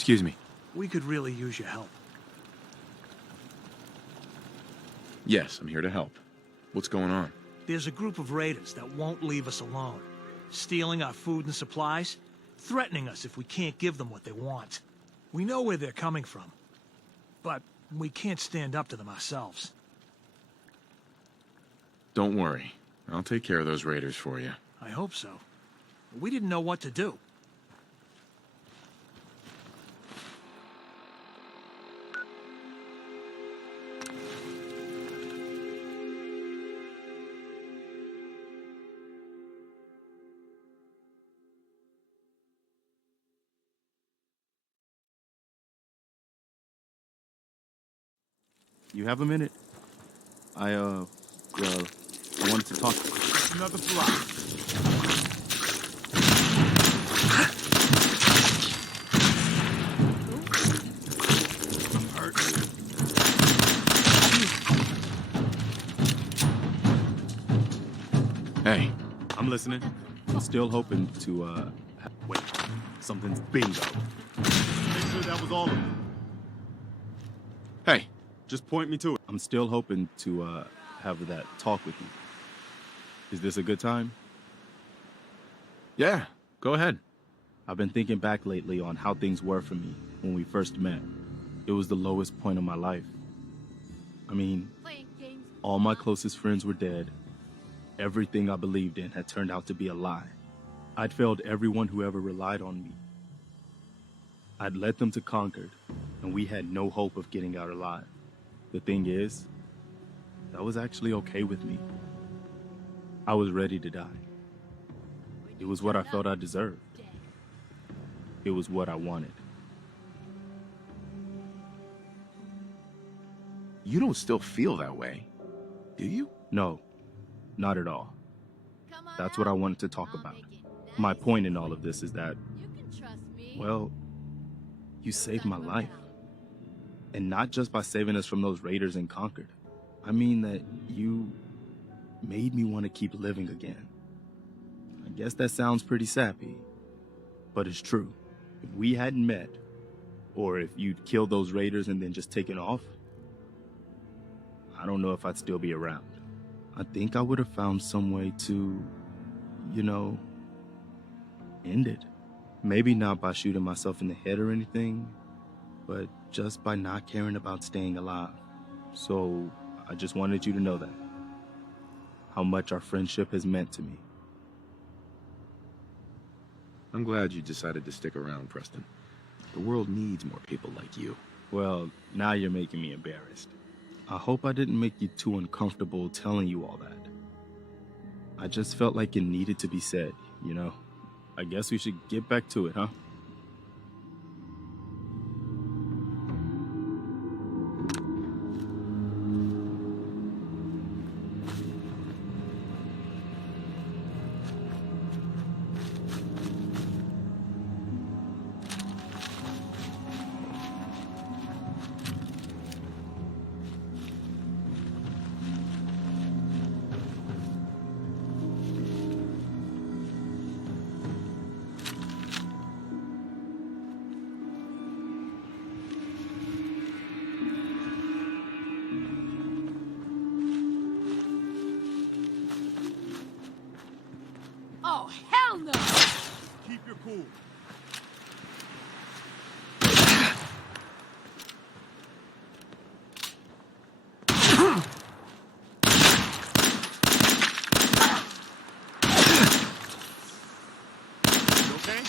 Excuse me. We could really use your help. Yes, I'm here to help. What's going on? There's a group of raiders that won't leave us alone, stealing our food and supplies, threatening us if we can't give them what they want. We know where they're coming from, but we can't stand up to them ourselves. Don't worry. I'll take care of those raiders for you. I hope so. We didn't know what to do. You have a minute? I wanted to talk. Another fly. Hey. I'm listening. I'm still hoping to, wait. Something's bingo. Make sure that was all of it. Hey. Just point me to it. I'm still hoping to, have that talk with you. Is this a good time? Yeah, go ahead. I've been thinking back lately on how things were for me when we first met. It was the lowest point of my life. I mean, all my closest friends were dead. Everything I believed in had turned out to be a lie. I'd failed everyone who ever relied on me. I'd led them to Concord, and we had no hope of getting out alive. The thing is, that was actually okay with me. I was ready to die. It was what I felt I deserved. It was what I wanted. You don't still feel that way, do you? No, not at all. That's what I wanted to talk about. My point in all of this is that, well, you saved my life. And not just by saving us from those raiders in Concord. I mean that you made me want to keep living again. I guess that sounds pretty sappy, but it's true. If we hadn't met, or if you'd killed those raiders and then just taken off, I don't know if I'd still be around. I think I would have found some way to, you know, end it. Maybe not by shooting myself in the head or anything, but just by not caring about staying alive. So I just wanted you to know that. How much our friendship has meant to me. I'm glad you decided to stick around, Preston. The world needs more people like you. Well, now you're making me embarrassed. I hope I didn't make you too uncomfortable telling you all that. I just felt like it needed to be said, you know? I guess we should get back to it, huh? Oh, hell no! Keep your cool. You okay?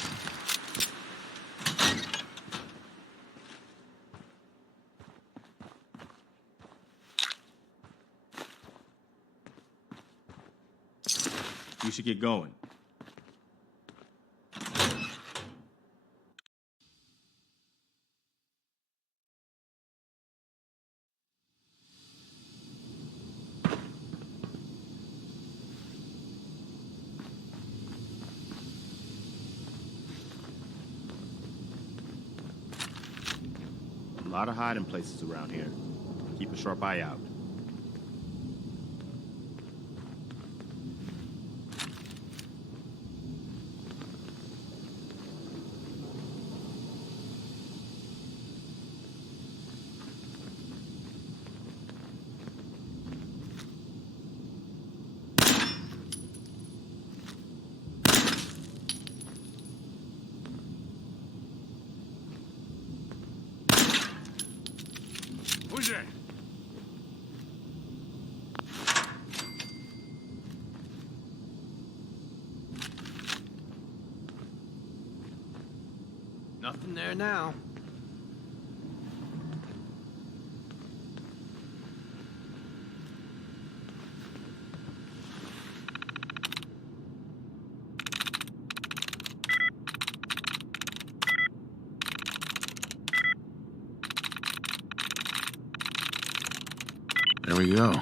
We should get going. A lot of hiding places around here. Keep a sharp eye out. Shit. Nothing there now. There we go.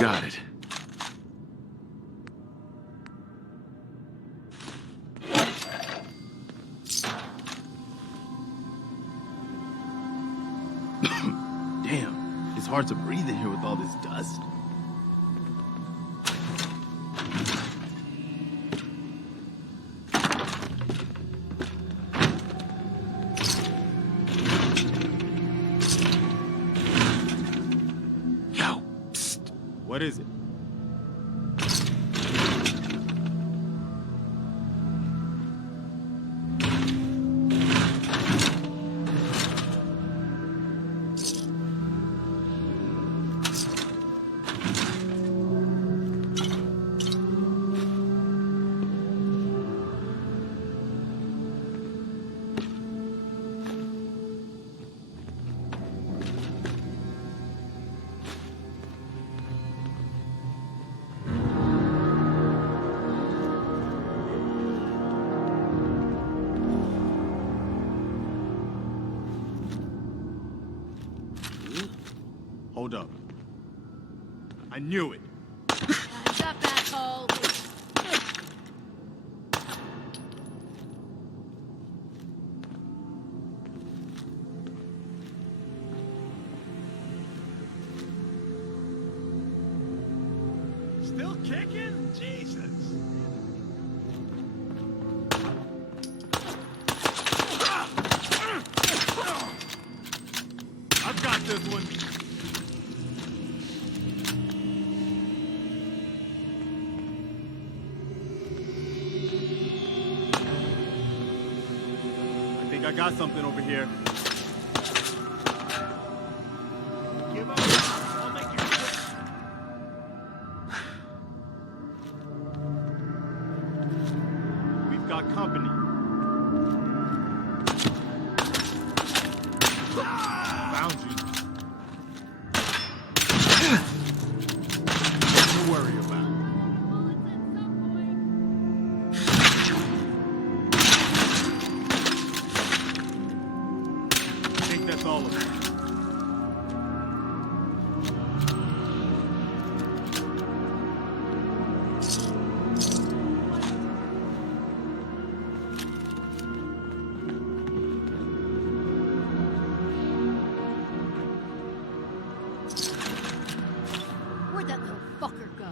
Got it. Damn, it's hard to breathe in here with all this dust. Yo, psst. What is it? Hold up. I knew it. Time's up, asshole. Still kicking? Jesus. I've got this one. I think I got something over here. Give up. I'll make you quit. We've got company. Found you. Nothing to worry about. I think that's all of it. Where'd that little fucker go?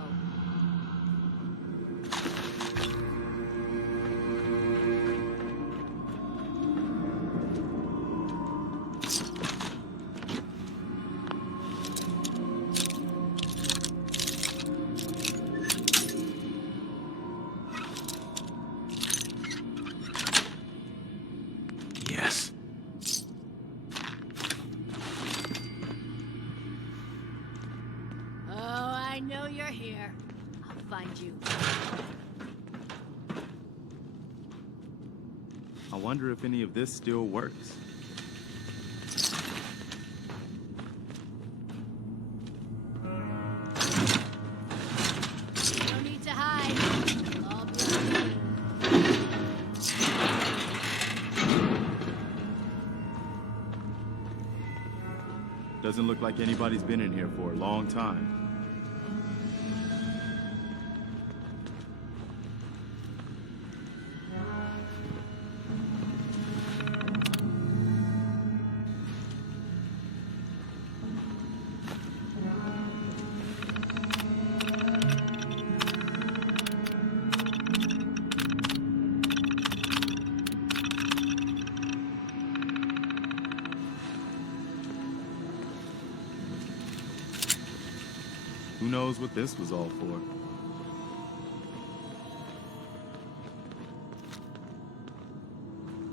Yes. Oh, I know you're here. I'll find you. I wonder if any of this still works. Doesn't look like anybody's been in here for a long time. Who knows what this was all for?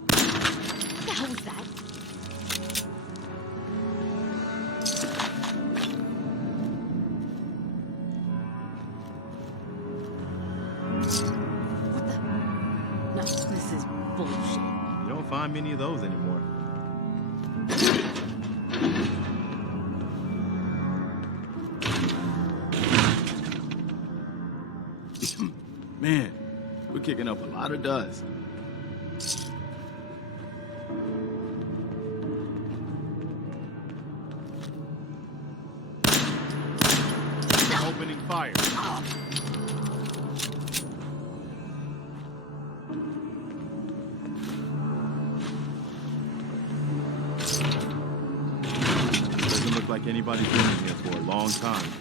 What the hell was that? What the? No, this is bullshit. You don't find many of those anymore. Man, we're kicking up a lot of dust. Opening fire. Doesn't look like anybody's been in here for a long time.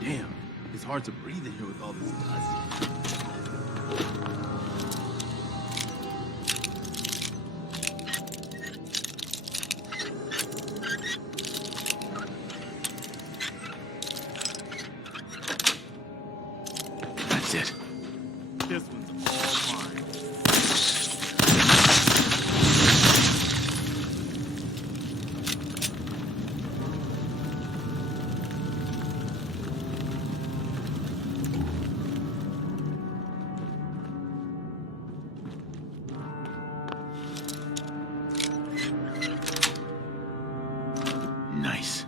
Damn, it's hard to breathe in here with all this dust. That's it. This one's all mine. Nice.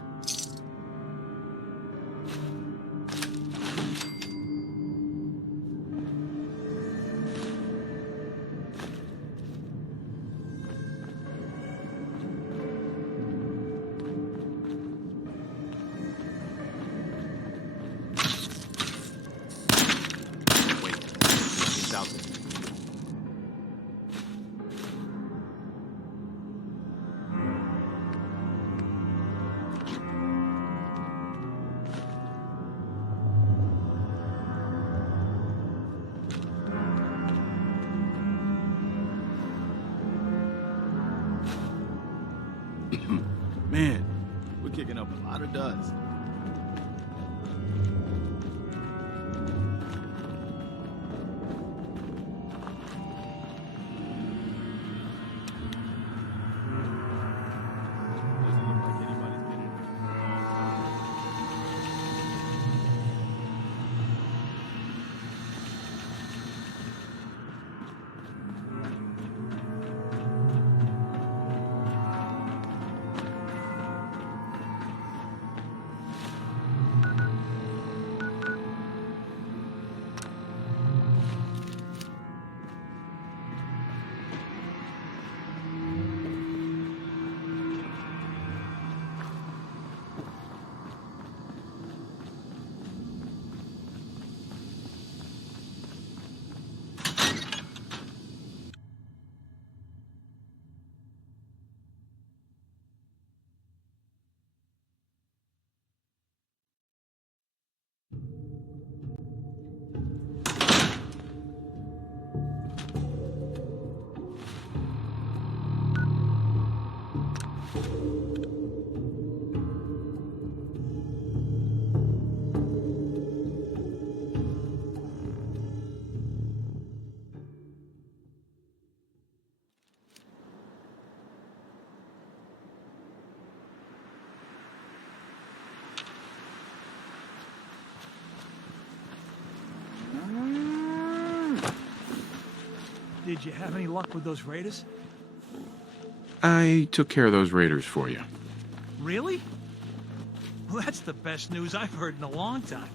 Wait, it's out there. Man, we're kicking up a lot of dust. Doesn't look like anybody's been in here for a long time. Did you have any luck with those raiders? I took care of those raiders for you. Really? Well, that's the best news I've heard in a long time.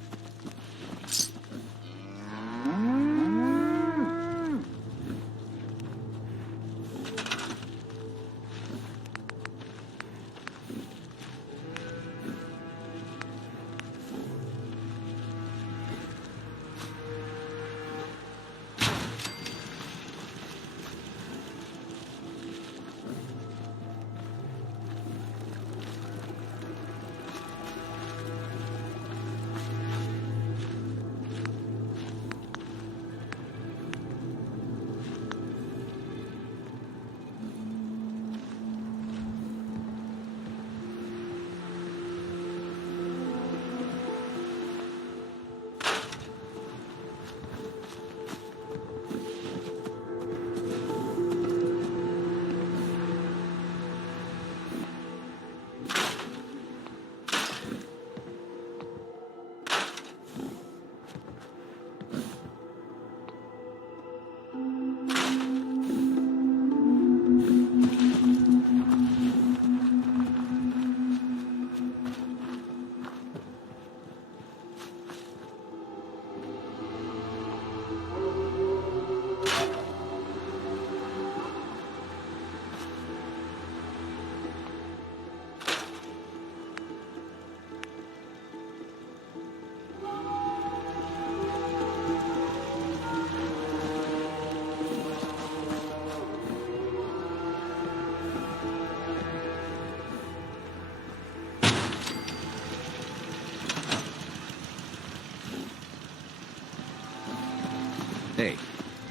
Hey,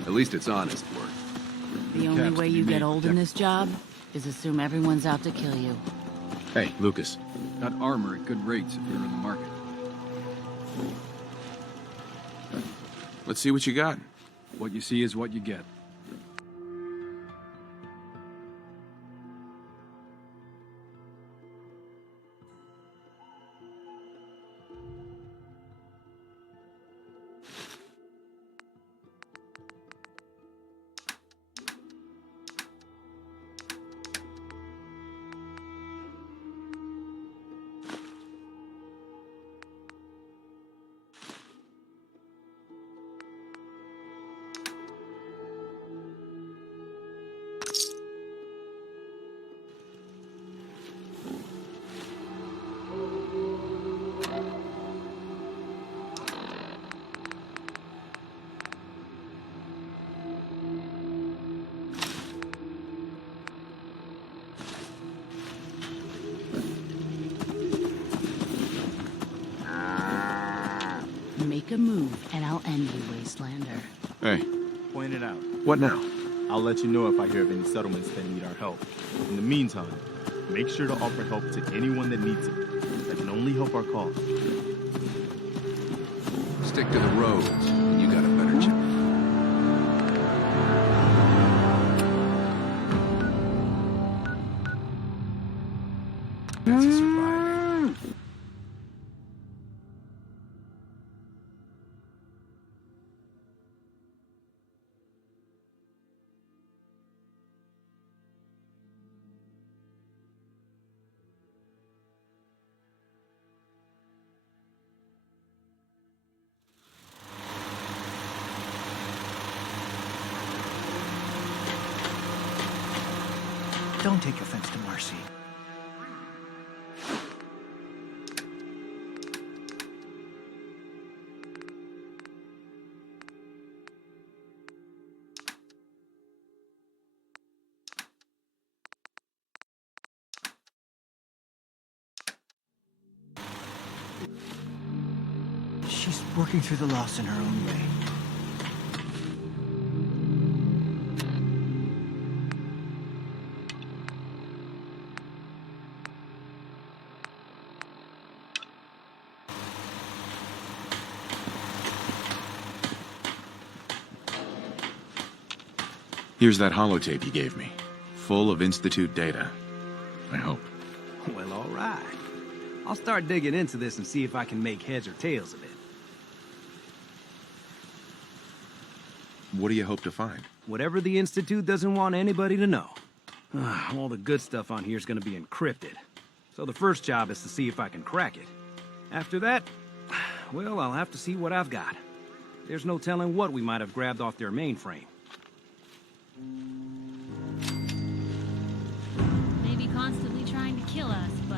at least it's honest work. The only way you get old in this job is assume everyone's out to kill you. Hey, Lucas. Got armor at good rates if you're in the market. Let's see what you got. What you see is what you get. Make a move, and I'll end you, Wastelander. Hey, Point it out. what now? I'll let you know if I hear of any settlements that need our help. In the meantime, make sure to offer help to anyone that needs it. That can only help our cause. Stick to the roads, and you got a better chance. That's a survivor. Don't take offense to Marcy. She's working through the loss in her own way. Here's that holotape you gave me. Full of Institute data. I hope. Well, all right. I'll start digging into this and see if I can make heads or tails of it. What do you hope to find? Whatever the Institute doesn't want anybody to know. All the good stuff on here is gonna be encrypted. So the first job is to see if I can crack it. After that, well, I'll have to see what I've got. There's no telling what we might have grabbed off their mainframe. Maybe constantly trying to kill us, but...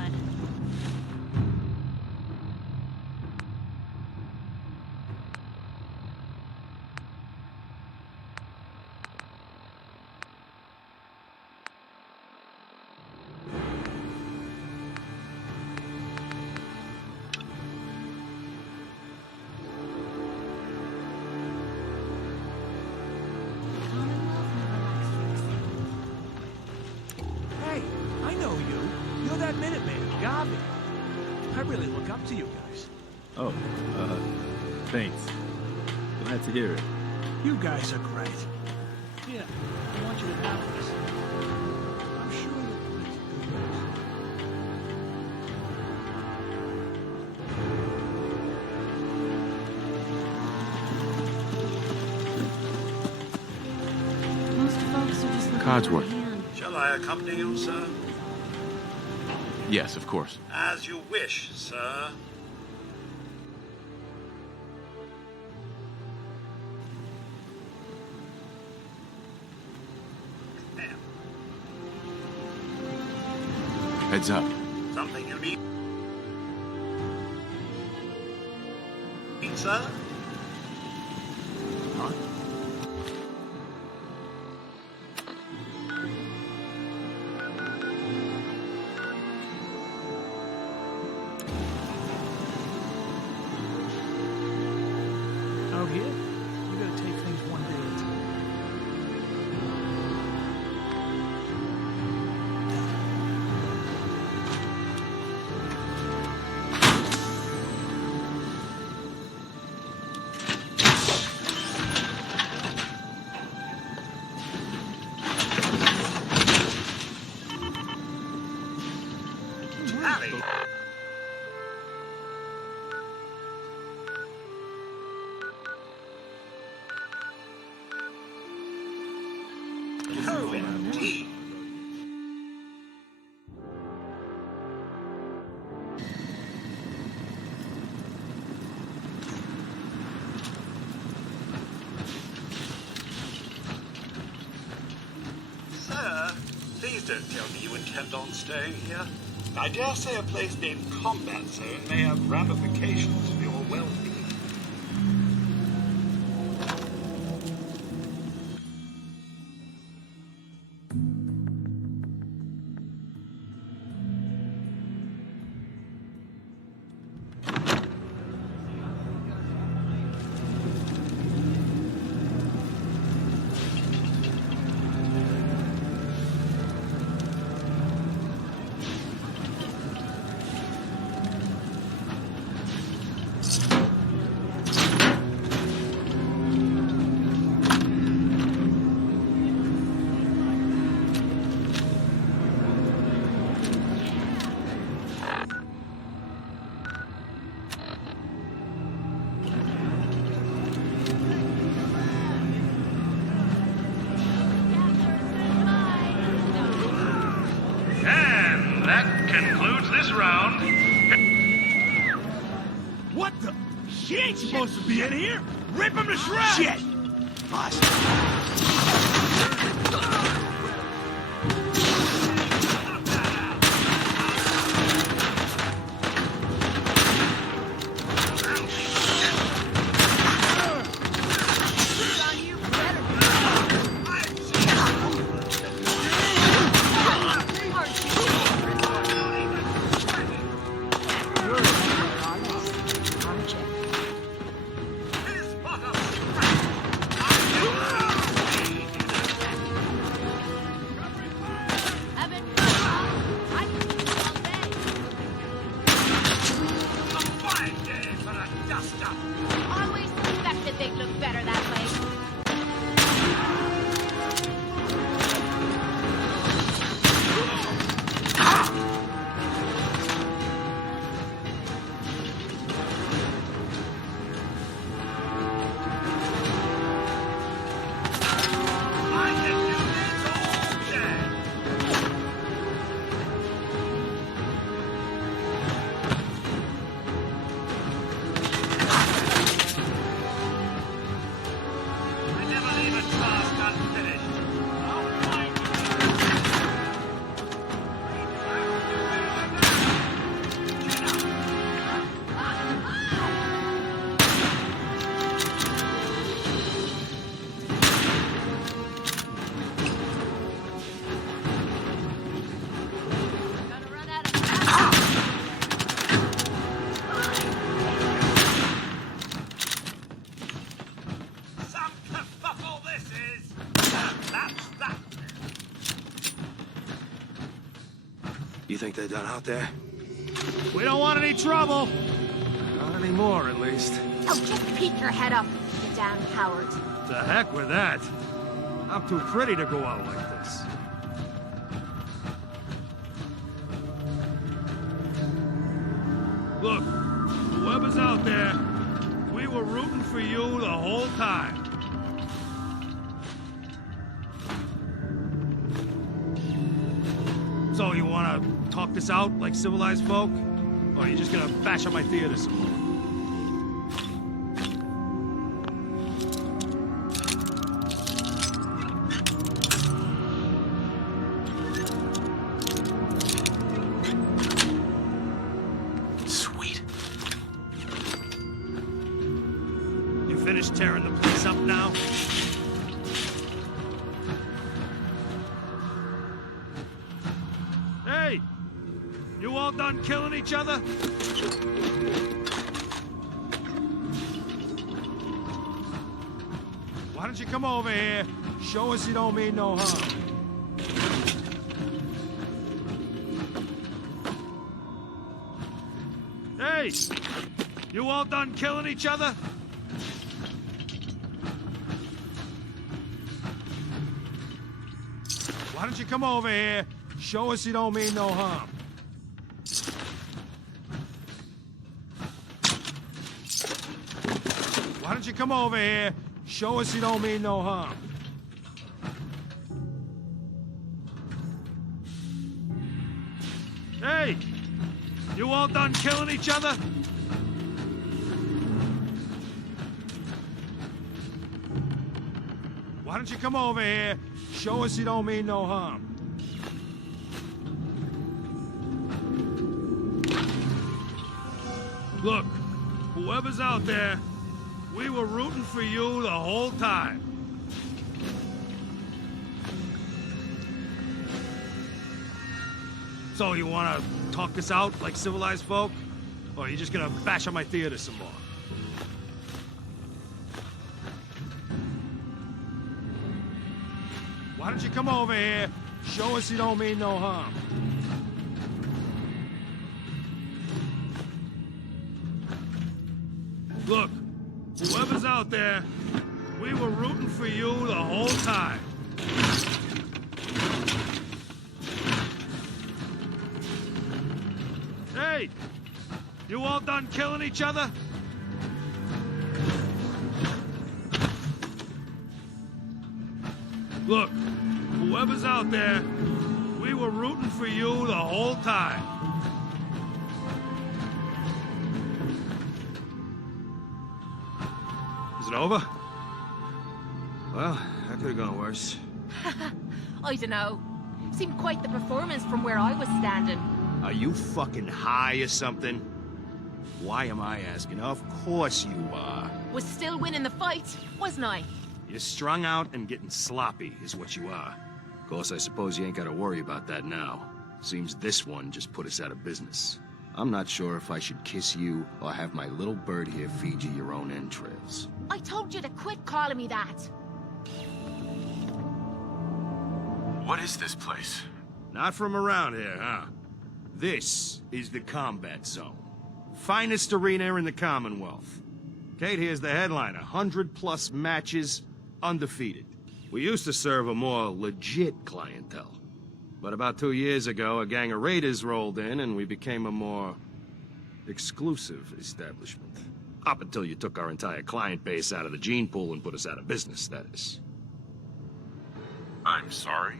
Hey, I know you. You're that Minuteman, Gabi. I really look up to you guys. Oh, thanks. Glad to hear it. You guys are great. Yeah, I want you to have this. I'm sure you'll put it to good use. Most folks are just looking Codsworth. for a hand. Shall I accompany you, sir? Yes, of course. As you wish, sir. Heads up. Something you need, sir? Huh? Out here, you gotta take things one day at a time. Harry. Oh, indeed. Sir, please don't tell me you intend on staying here. I dare say a place named Combat Zone may have ramifications for your well-being. And that concludes this round. What the? She ain't supposed to be in here! Rip him to shreds! Shit! His bottom! you think they've done out there? We don't want any trouble. Not anymore, at least. Oh, just peek your head up, you damn coward. The heck with that. I'm too pretty to go out like this. Look, whoever's out there, we were rooting for you the whole time. So you wanna talk this out like civilized folk? Or are you just gonna bash up my theater some more? Sweet. You finished tearing the place up now? Hey! You all done killing each other? Why don't you come over here? Show us you don't mean no harm. Hey! You all done killing each other? Why don't you come over here? Show us you don't mean no harm. Why don't you come over here? Show us you don't mean no harm. Hey! You all done killing each other? Why don't you come over here? Show us you don't mean no harm. Look, whoever's out there, we were rooting for you the whole time. So you wanna talk this out like civilized folk? Or are you just gonna bash on my theater some more? Why don't you come over here? Show us you don't mean no harm. Look, whoever's out there, we were rooting for you the whole time. Hey! You all done killing each other? Look, whoever's out there, we were rooting for you the whole time. Is it over? Well, that could have gone worse. I dunno. Seemed quite the performance from where I was standing. Are you fucking high or something? Why am I asking? Of course you are. Was still winning the fight, wasn't I? You're strung out and getting sloppy, is what you are. Of course, I suppose you ain't gotta worry about that now. Seems this one just put us out of business. I'm not sure if I should kiss you or have my little bird here feed you your own entrails. I told you to quit calling me that. What is this place? Not from around here, huh? This is the combat zone. Finest arena in the Commonwealth. Kate here's the headliner. 100+ matches, undefeated. We used to serve a more legit clientele. But about 2 years ago, a gang of raiders rolled in and we became a more exclusive establishment. Up until you took our entire client base out of the gene pool and put us out of business, that is. I'm sorry.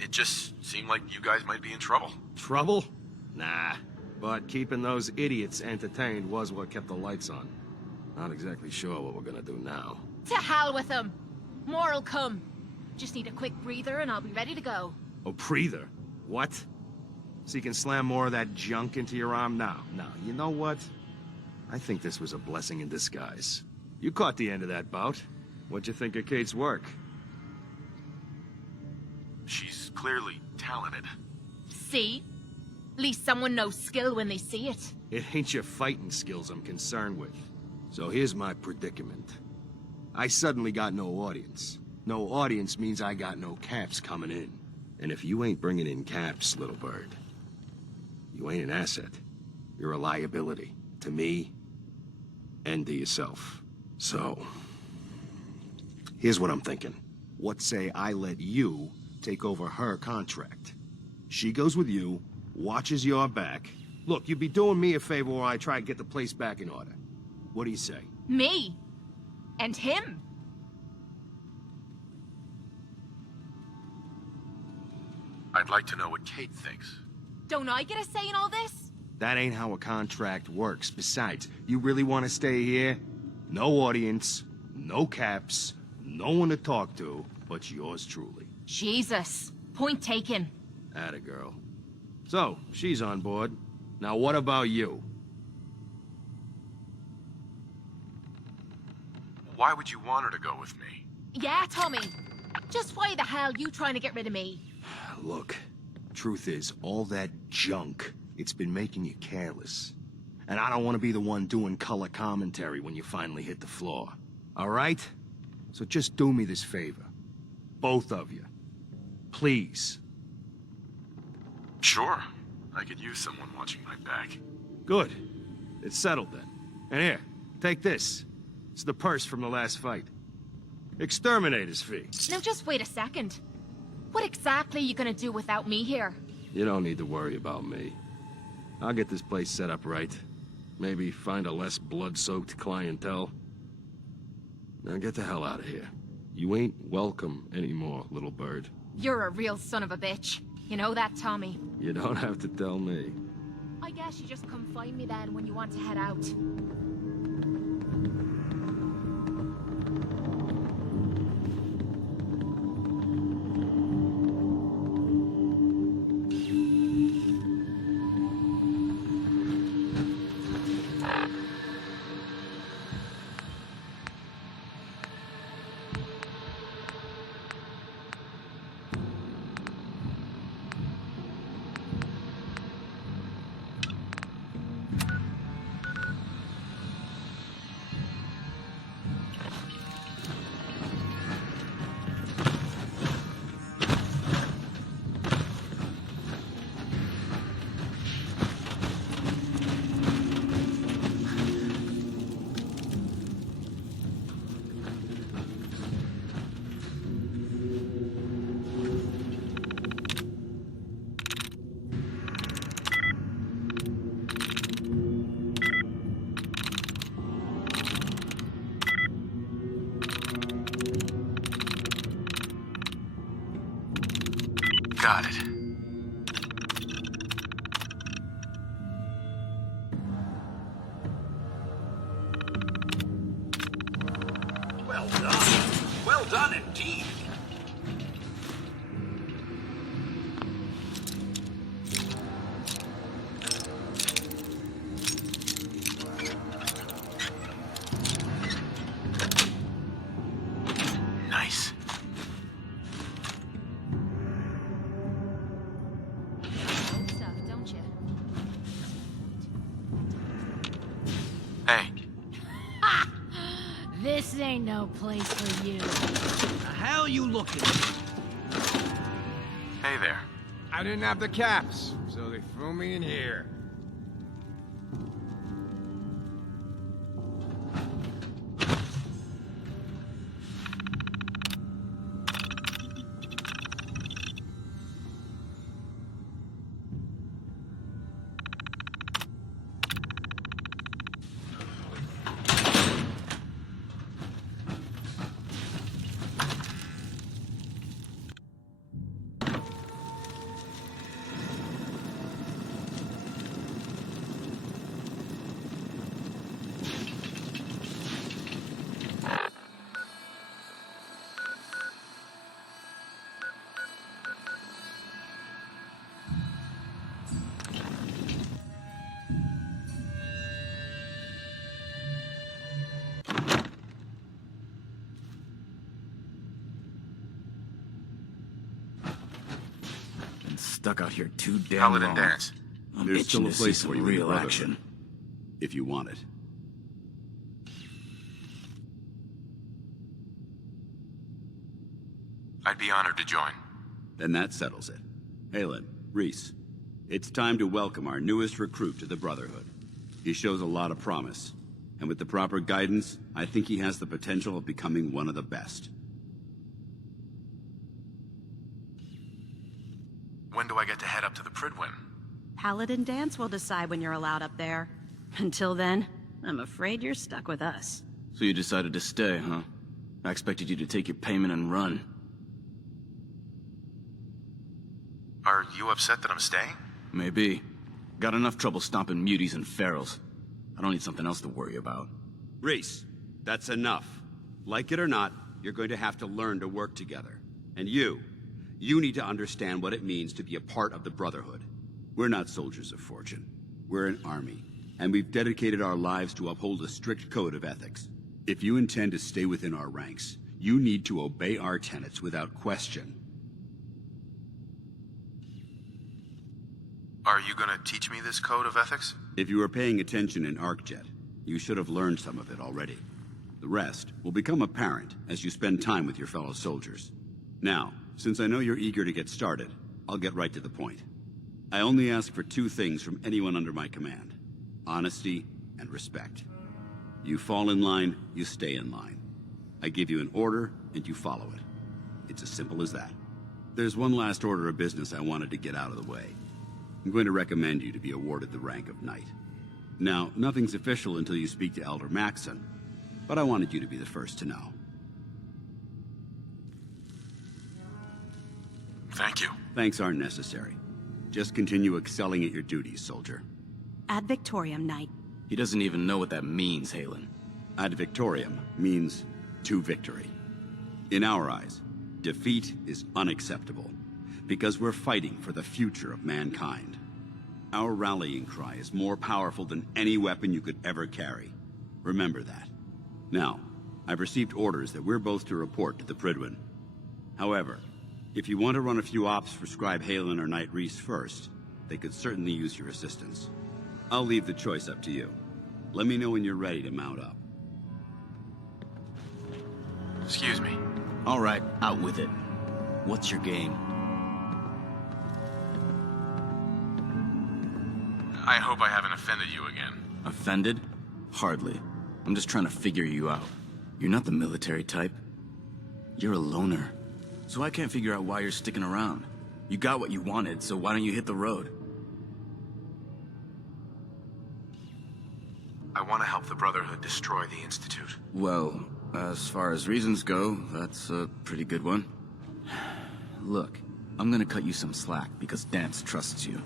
It just seemed like you guys might be in trouble. Trouble? Nah. But keeping those idiots entertained was what kept the lights on. Not exactly sure what we're gonna do now. To hell with them. More'll come. Just need a quick breather and I'll be ready to go. A breather? What? So you can slam more of that junk into your arm now? No, you know what? I think this was a blessing in disguise. You caught the end of that bout. What'd you think of Kate's work? She's clearly talented. See? At least someone knows skill when they see it. It ain't your fighting skills I'm concerned with. So here's my predicament. I suddenly got no audience. No audience means I got no caps coming in. And if you ain't bringing in caps, little bird, You ain't an asset. You're a liability. To me, and to yourself. So, here's what I'm thinking. What say I let you take over her contract? She goes with you, watches your back. Look, you'd be doing me a favor while I try to get the place back in order. What do you say? Me? And him? I'd like to know what Kate thinks. Don't I get a say in all this? That ain't how a contract works. Besides, you really want to stay here? No audience, no caps, no one to talk to, but yours truly. Jesus. Point taken. Atta girl. So, she's on board. Now what about you? Why would you want her to go with me? Yeah, Tommy. Just why the hell you trying to get rid of me? Look, truth is, all that junk, it's been making you careless. And I don't want to be the one doing color commentary when you finally hit the floor. All right? So just do me this favor. Both of you. Please. Sure. I could use someone watching my back. Good. It's settled then. And here, take this. It's the purse from the last fight. Exterminator's fee. Now just wait a second. What exactly are you gonna do without me here? You don't need to worry about me. I'll get this place set up right. Maybe find a less blood-soaked clientele. Now get the hell out of here. You ain't welcome anymore, little bird. You're a real son of a bitch. You know that, Tommy? You don't have to tell me. I guess you just come find me then when you want to head out. Got it. Well done. Well done indeed. Nice. Old stuff, don't you? Hey, This ain't no place for you. The hell you looking? hey there. I didn't have the caps, so they threw me in here. Stuck out here too damn Paladin long. dance. I'm There's itching still a to see place some for you in the real Brotherhood. action. If you want it. I'd be honored to join. Then that settles it. Halen, Reese, It's time to welcome our newest recruit to the Brotherhood. He shows a lot of promise, and with the proper guidance, I think he has the potential of becoming one of the best. When do I get to head up to the Pridwin? Paladin Dance will decide when you're allowed up there. Until then, I'm afraid you're stuck with us. So you decided to stay, huh? I expected you to take your payment and run. Are you upset that I'm staying? Maybe. Got enough trouble stomping muties and ferals. I don't need something else to worry about. Reese, that's enough. Like it or not, you're going to have to learn to work together. And you need to understand what it means to be a part of the Brotherhood. We're not soldiers of fortune. We're an army, and we've dedicated our lives to uphold a strict code of ethics. If you intend to stay within our ranks, you need to obey our tenets without question. Are you gonna teach me this code of ethics? If you were paying attention in ArcJet, you should have learned some of it already. The rest will become apparent as you spend time with your fellow soldiers. Now, since I know you're eager to get started, I'll get right to the point. I only ask for two things from anyone under my command: honesty and respect. You fall in line, you stay in line. I give you an order, and you follow it. It's as simple as that. There's one last order of business I wanted to get out of the way. I'm going to recommend you to be awarded the rank of Knight. Now, nothing's official until you speak to Elder Maxson, but I wanted you to be the first to know. Thank you. Thanks aren't necessary. Just continue excelling at your duties, soldier. Ad Victoriam, Knight. He doesn't even know what that means, Halen. Ad Victoriam means to victory. In our eyes, defeat is unacceptable, because we're fighting for the future of mankind. Our rallying cry is more powerful than any weapon you could ever carry. Remember that. Now, I've received orders that we're both to report to the Pridwin. However, if you want to run a few ops for Scribe Halen or Knight Reese first, they could certainly use your assistance. I'll leave the choice up to you. Let me know when you're ready to mount up. Excuse me. All right, out with it. What's your game? I hope I haven't offended you again. Offended? Hardly. I'm just trying to figure you out. You're not the military type. You're a loner. So I can't figure out why you're sticking around. You got what you wanted, so why don't you hit the road? I want to help the Brotherhood destroy the Institute. Well, as far as reasons go, that's a pretty good one. Look, I'm gonna cut you some slack because Dance trusts you.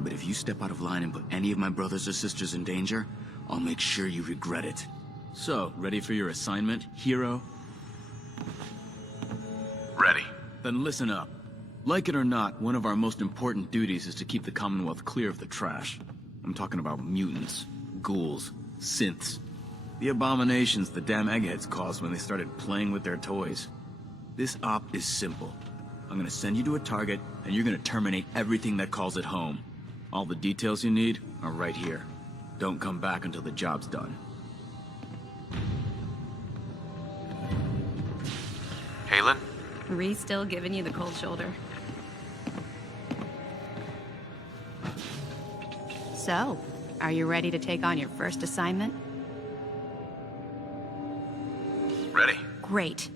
But if you step out of line and put any of my brothers or sisters in danger, I'll make sure you regret it. So, ready for your assignment, hero? Ready. Then listen up. Like it or not, one of our most important duties is to keep the Commonwealth clear of the trash. I'm talking about mutants, ghouls, synths. The abominations the damn eggheads caused when they started playing with their toys. This op is simple. I'm gonna send you to a target, and you're gonna terminate everything that calls it home. All the details you need are right here. Don't come back until the job's done. Halen? Reese still giving you the cold shoulder. So, are you ready to take on your first assignment? Ready. Great.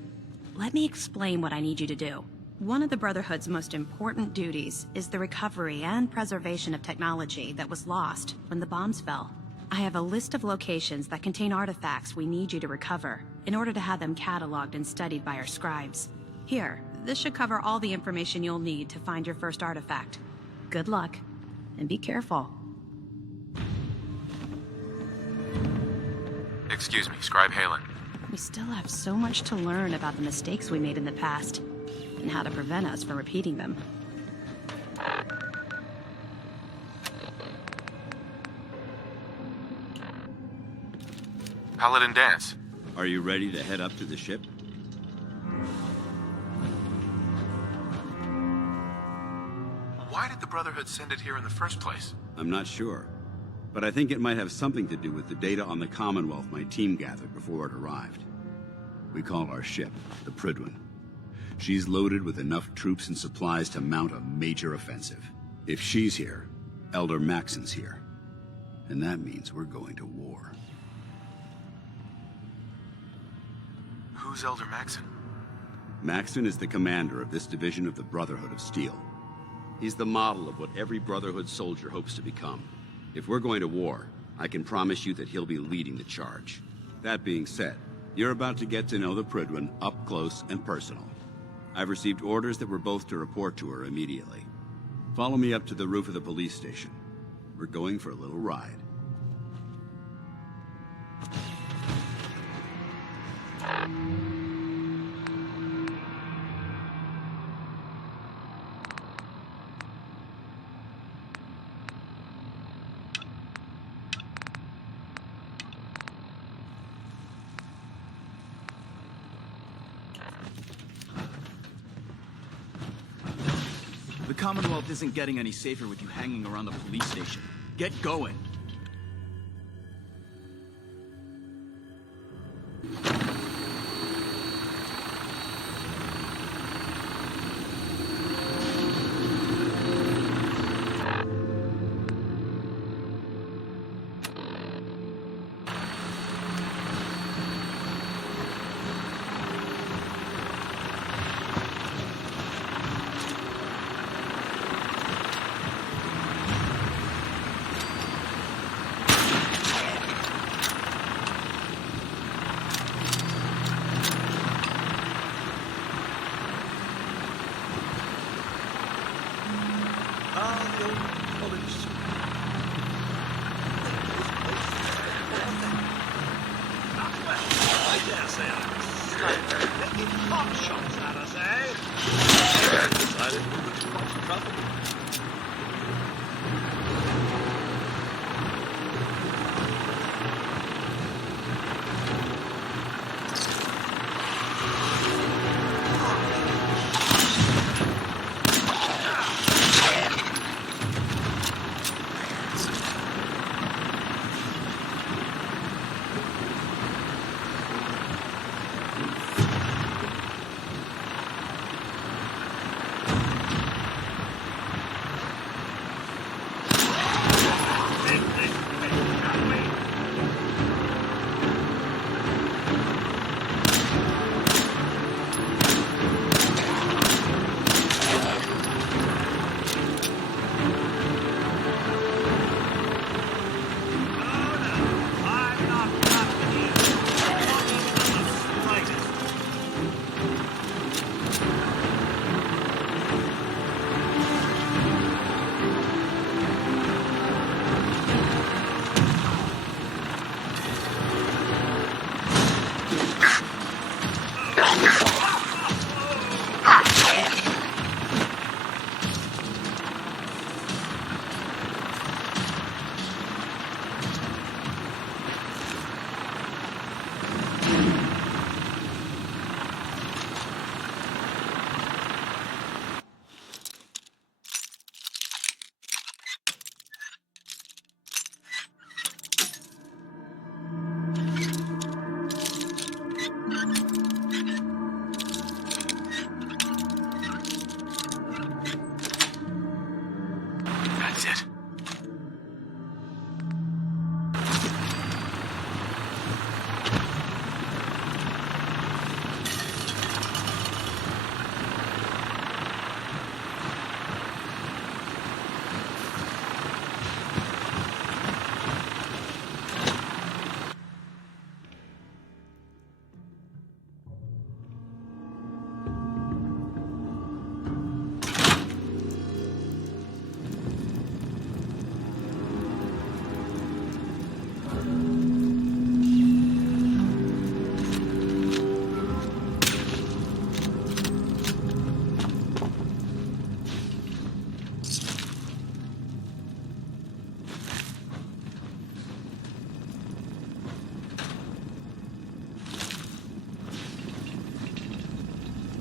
Let me explain what I need you to do. One of the Brotherhood's most important duties is the recovery and preservation of technology that was lost when the bombs fell. I have a list of locations that contain artifacts we need you to recover in order to have them cataloged and studied by our scribes. Here, this should cover all the information you'll need to find your first artifact. Good luck, and be careful. Excuse me, Scribe Halen. We still have so much to learn about the mistakes we made in the past, and how to prevent us from repeating them. Paladin Dance. Are you ready to head up to the ship? Why did the Brotherhood send it here in the first place? I'm not sure, but I think it might have something to do with the data on the Commonwealth my team gathered before it arrived. We call our ship the Pridwin. She's loaded with enough troops and supplies to mount a major offensive. If she's here, Elder Maxon's here. And that means we're going to war. Who's Elder Maxon? Maxon is the commander of this division of the Brotherhood of Steel. He's the model of what every Brotherhood soldier hopes to become. If we're going to war, I can promise you that he'll be leading the charge. That being said, you're about to get to know the Prydwen up close and personal. I've received orders that we're both to report to her immediately. Follow me up to the roof of the police station. We're going for a little ride. The Commonwealth isn't getting any safer with you hanging around the police station. Get going.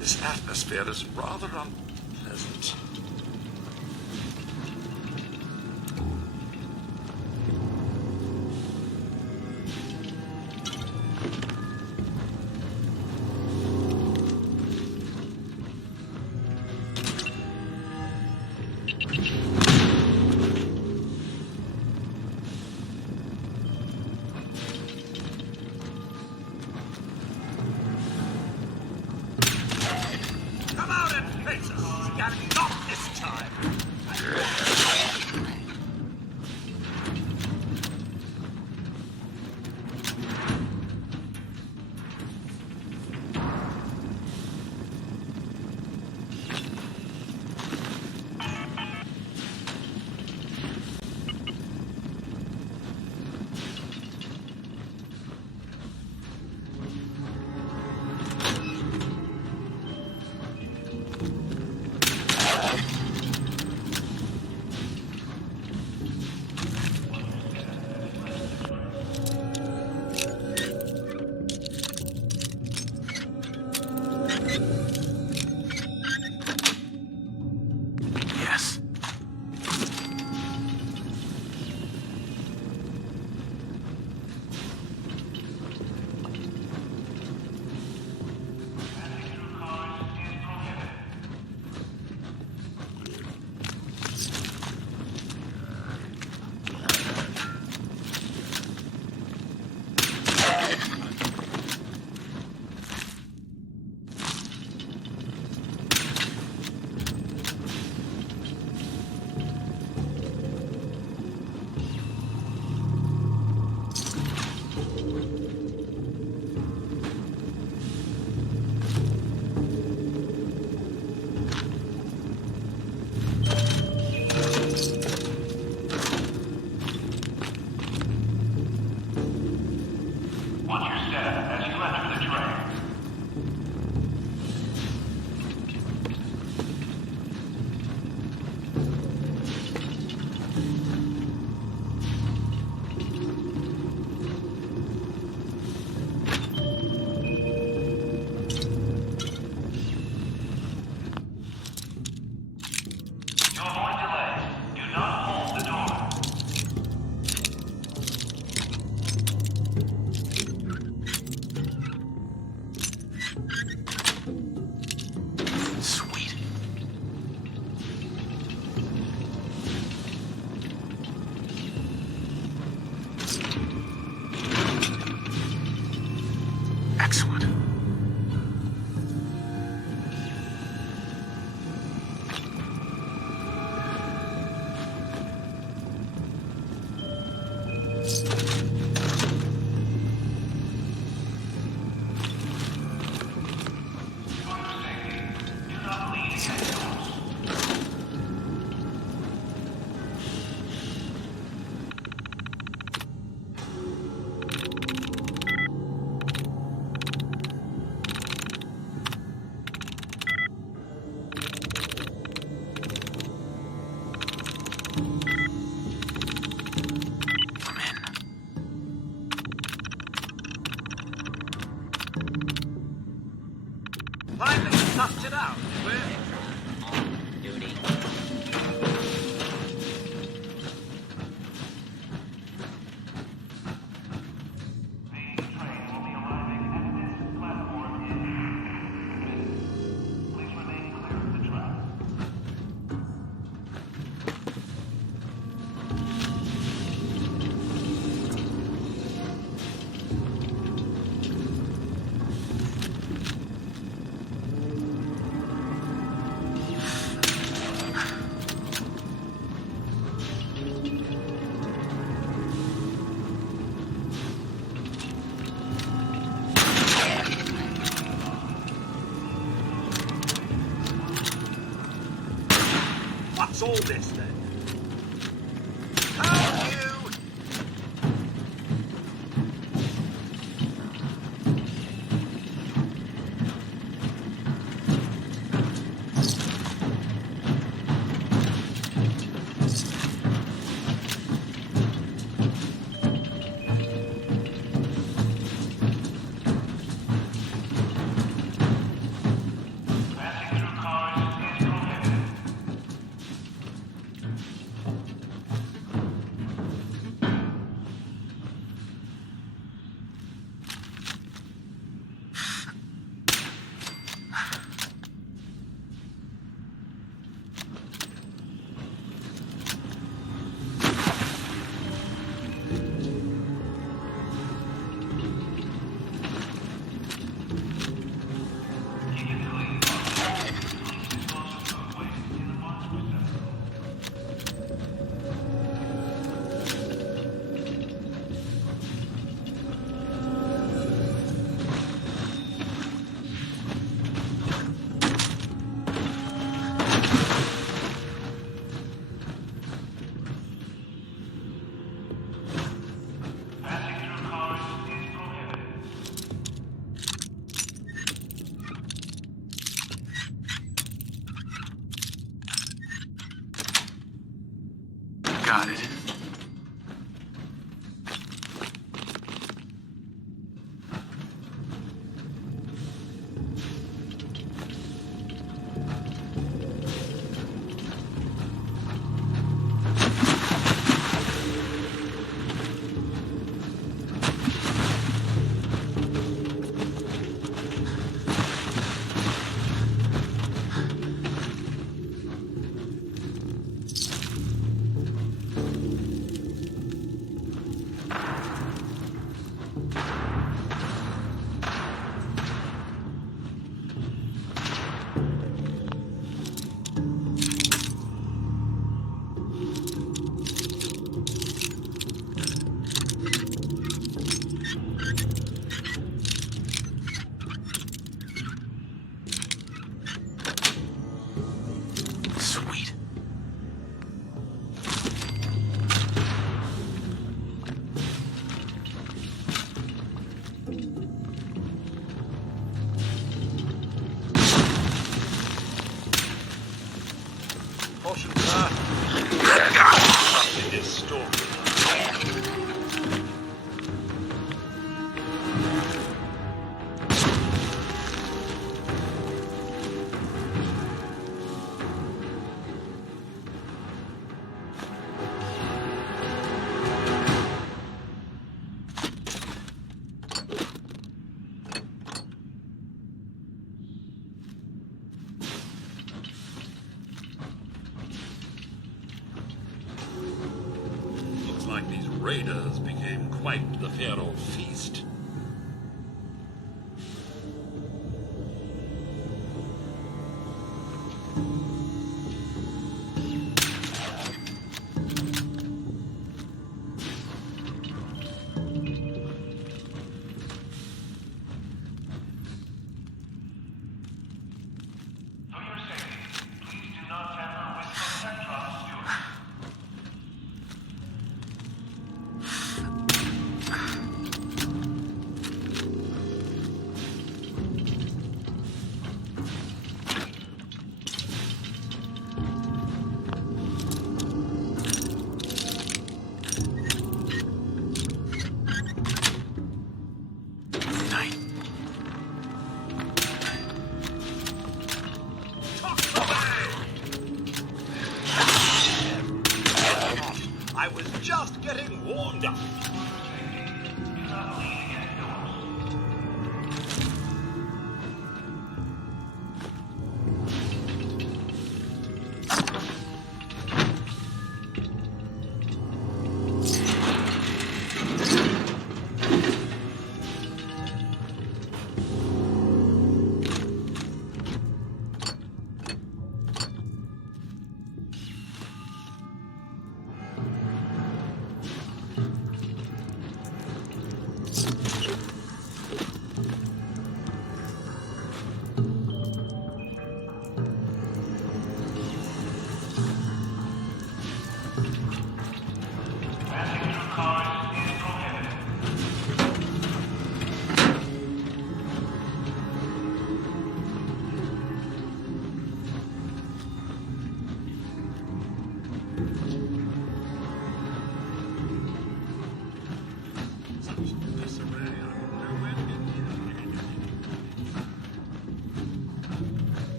This atmosphere is rather unpleasant. What's all this then? Got it. These raiders became quite the pharaoh feast. I was just getting warmed up.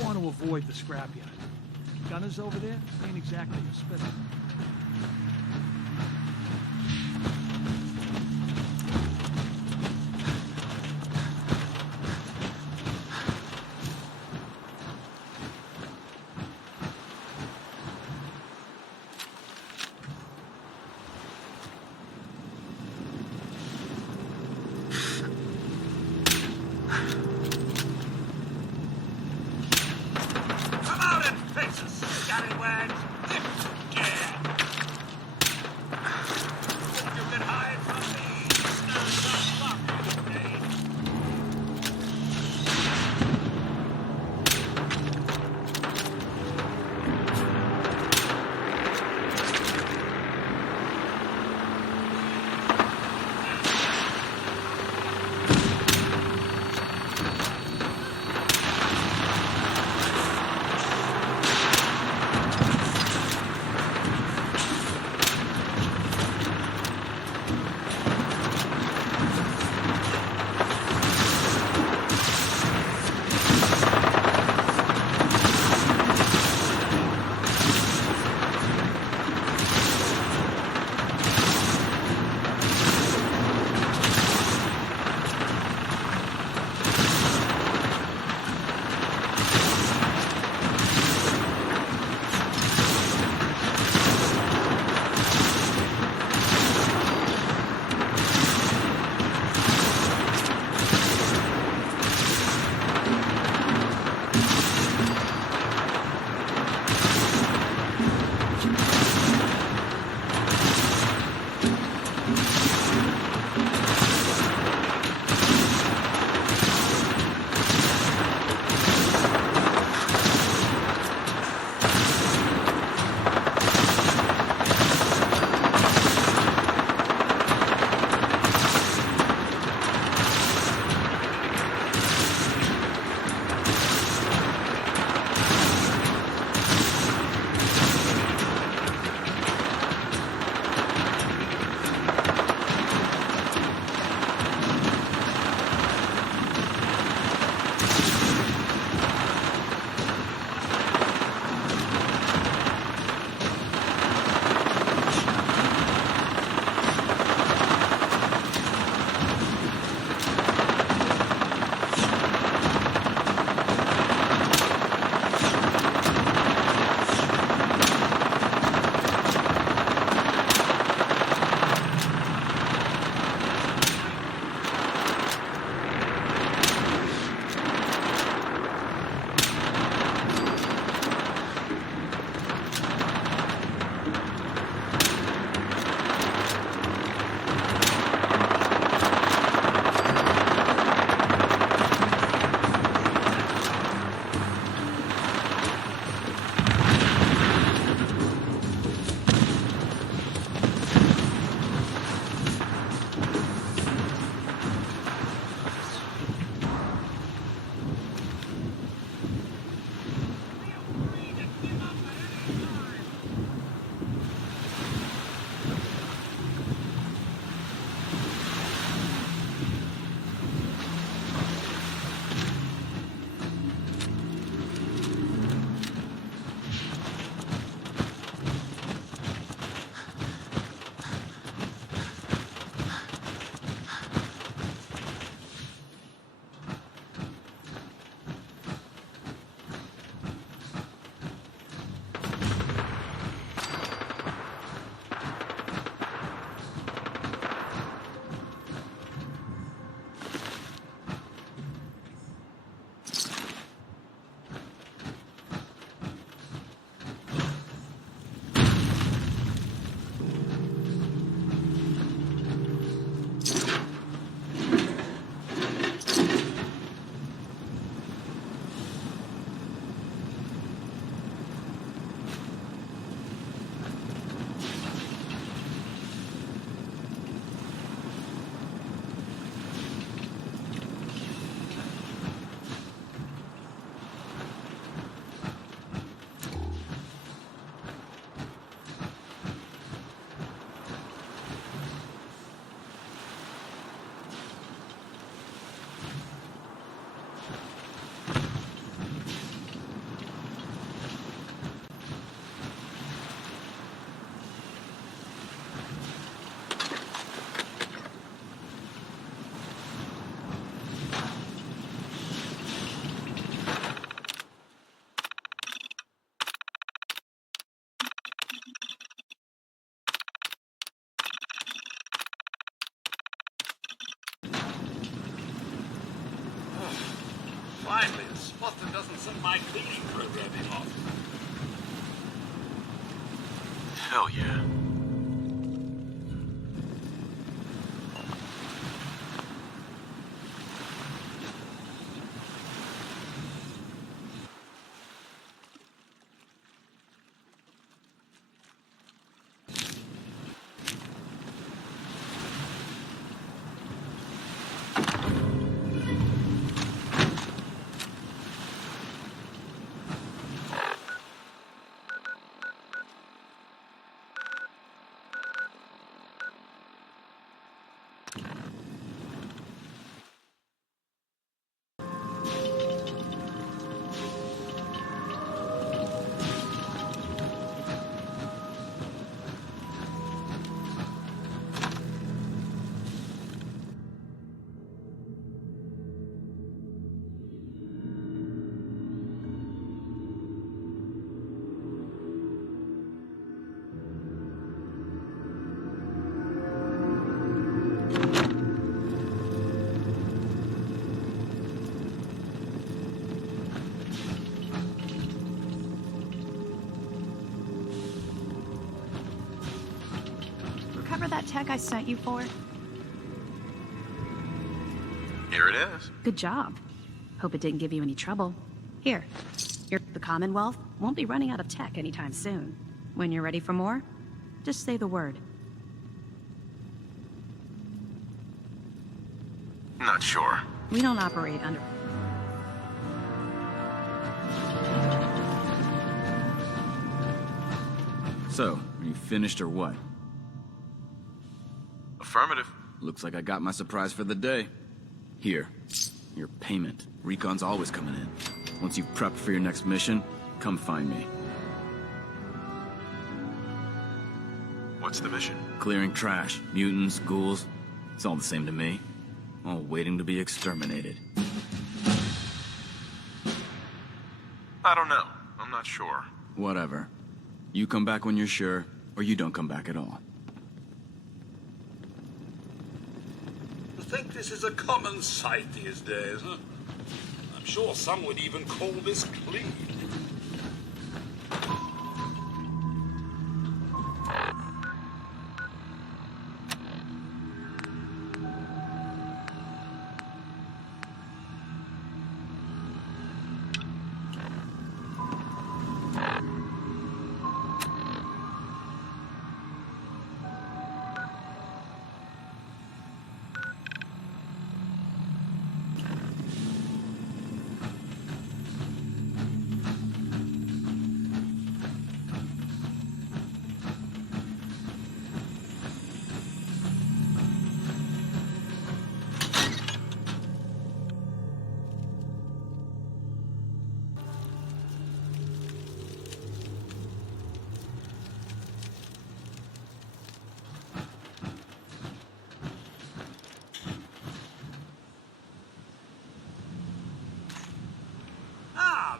Want to avoid the scrapyard. Gunners over there ain't exactly hospitable. Scallywags, lift again! Finally, a spot that doesn't set my cleaning programming off. Hell yeah. Recover that tech I sent you for? Here it is. Good job. Hope it didn't give you any trouble. Here. The Commonwealth won't be running out of tech anytime soon. When you're ready for more, just say the word. Not sure. We don't operate under... So, are you finished or what? Affirmative. Looks like I got my surprise for the day. Here, your payment. Recon's always coming in. Once you've prepped for your next mission, come find me. What's the mission? Clearing trash, mutants, ghouls. It's all the same to me. All waiting to be exterminated. I don't know. I'm not sure. Whatever. You come back when you're sure, or you don't come back at all. I think this is a common sight these days, huh? I'm sure some would even call this clean.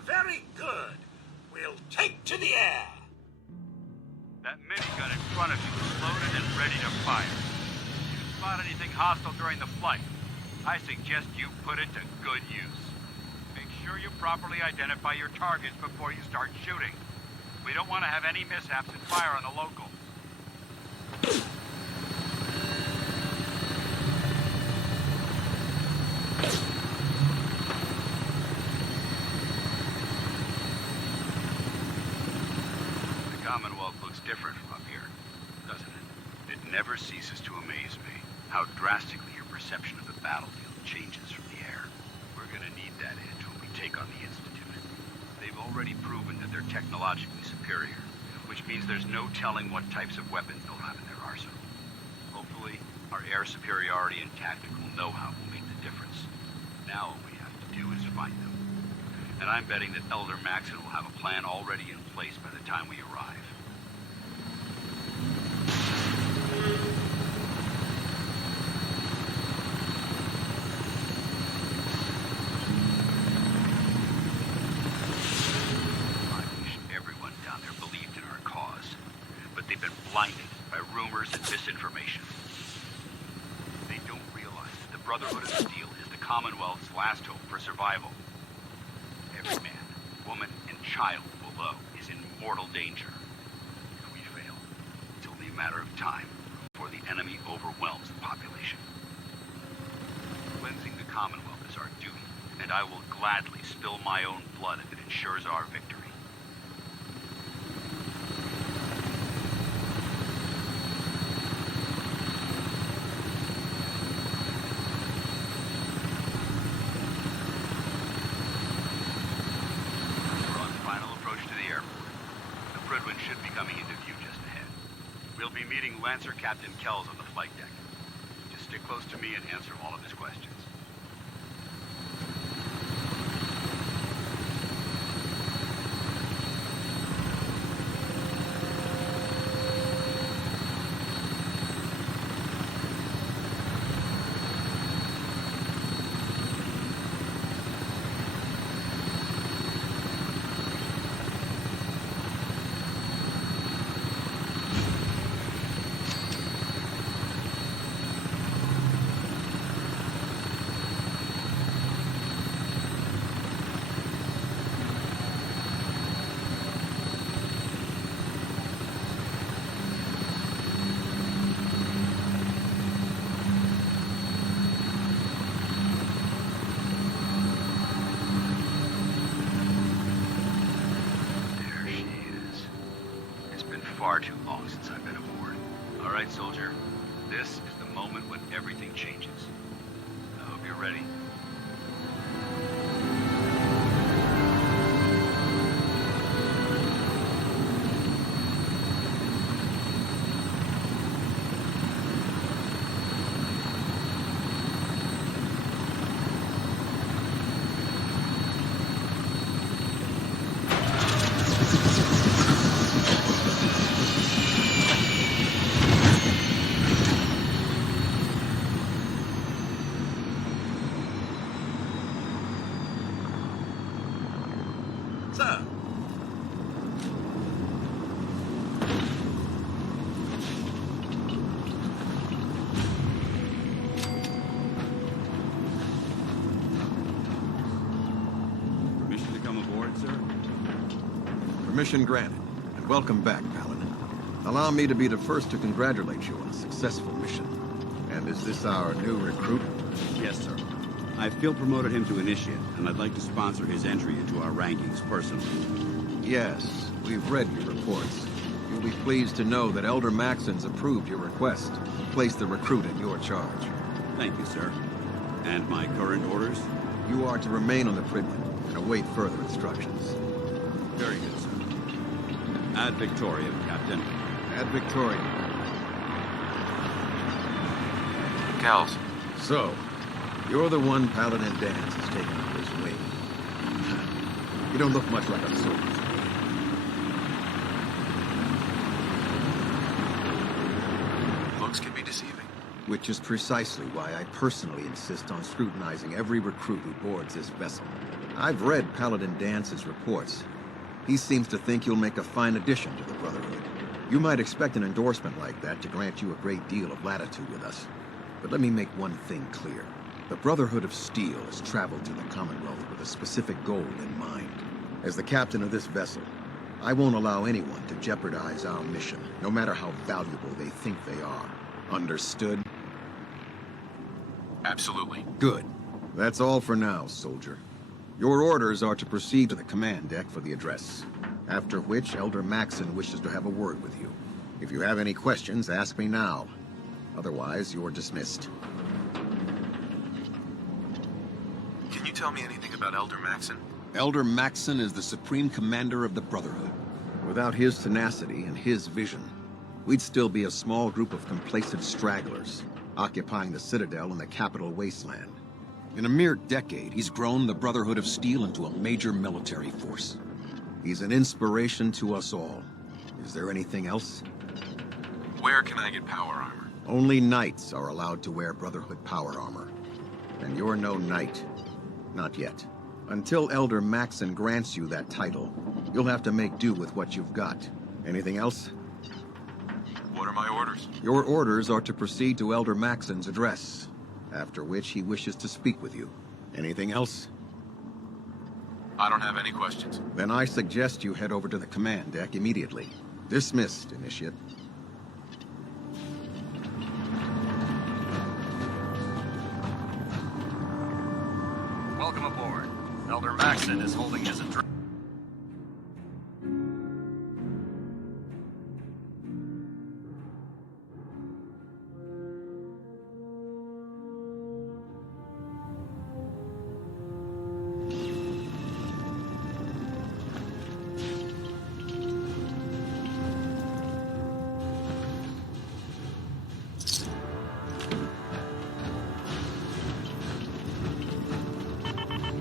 Very good. We'll take to the air. That minigun in front of you is loaded and ready to fire. If you spot anything hostile during the flight, I suggest you put it to good use. Make sure you properly identify your targets before you start shooting. We don't want to have any mishaps and fire on the local. Commonwealth looks different from up here, doesn't it? It never ceases to amaze me how drastically your perception of the battlefield changes from the air. We're gonna need that edge when we take on the Institute. They've already proven that they're technologically superior, which means there's no telling what types of weapons they'll have in their arsenal. Hopefully, our air superiority and tactical know-how will make the difference. Now all we have to do is find them. And I'm betting that Elder Maxon will have a plan already in place by the time we arrive. I wish everyone down there believed in our cause, but they've been blinded by rumors and misinformation. They don't realize that the Brotherhood of Steel is the Commonwealth's last hope for survival. Every man, woman, and child below is in mortal danger. If we fail, it's only a matter of time before the enemy overwhelms the population. Cleansing the Commonwealth is our duty, and I will gladly spill my own blood if it ensures our victory. We're on final approach to the airport. The Prydwen should be coming into view just ahead. We'll be meeting Lancer Captain Kells on the flight deck. Just stick close to me and answer all of his questions. Far too long since I've been aboard. All right, soldier. This is the moment when everything changes. I hope you're ready. Sir. Permission to come aboard, sir? Permission granted, and welcome back, Paladin. Allow me to be the first to congratulate you on a successful mission. And is this our new recruit? Yes, sir. I feel promoted him to initiate, and I'd like to sponsor his entry into our rankings personally. Yes, we've read your reports. You'll be pleased to know that Elder Maxon's approved your request to place the recruit in your charge. Thank you, sir. And my current orders? You are to remain on the Prydwen and await further instructions. Very good, sir. Ad Victoriam, Captain. Ad Victoriam. Kells. So, you're the one Paladin Danse has taken under his wing. You don't look much like a soldier to me. Looks can be deceiving. Which is precisely why I personally insist on scrutinizing every recruit who boards this vessel. I've read Paladin Dance's reports. He seems to think you'll make a fine addition to the Brotherhood. You might expect an endorsement like that to grant you a great deal of latitude with us. But let me make one thing clear. The Brotherhood of Steel has traveled to the Commonwealth with a specific goal in mind. As the captain of this vessel, I won't allow anyone to jeopardize our mission, no matter how valuable they think they are. Understood? Absolutely. Good. That's all for now, soldier. Your orders are to proceed to the command deck for the address, after which Elder Maxon wishes to have a word with you. If you have any questions, ask me now. Otherwise, you're dismissed. Can you tell me anything about Elder Maxon? Elder Maxon is the supreme commander of the Brotherhood. Without his tenacity and his vision, we'd still be a small group of complacent stragglers, occupying the Citadel and the capital wasteland. In a mere decade, he's grown the Brotherhood of Steel into a major military force. He's an inspiration to us all. Is there anything else? Where can I get power armor? Only knights are allowed to wear Brotherhood power armor. And you're no knight. Not yet. Until Elder Maxon grants you that title, you'll have to make do with what you've got. Anything else? What are my orders? Your orders are to proceed to Elder Maxon's address, after which he wishes to speak with you. Anything else? I don't have any questions. Then I suggest you head over to the command deck immediately. Dismissed, Initiate. Welcome aboard. Elder Maxson is holding his address.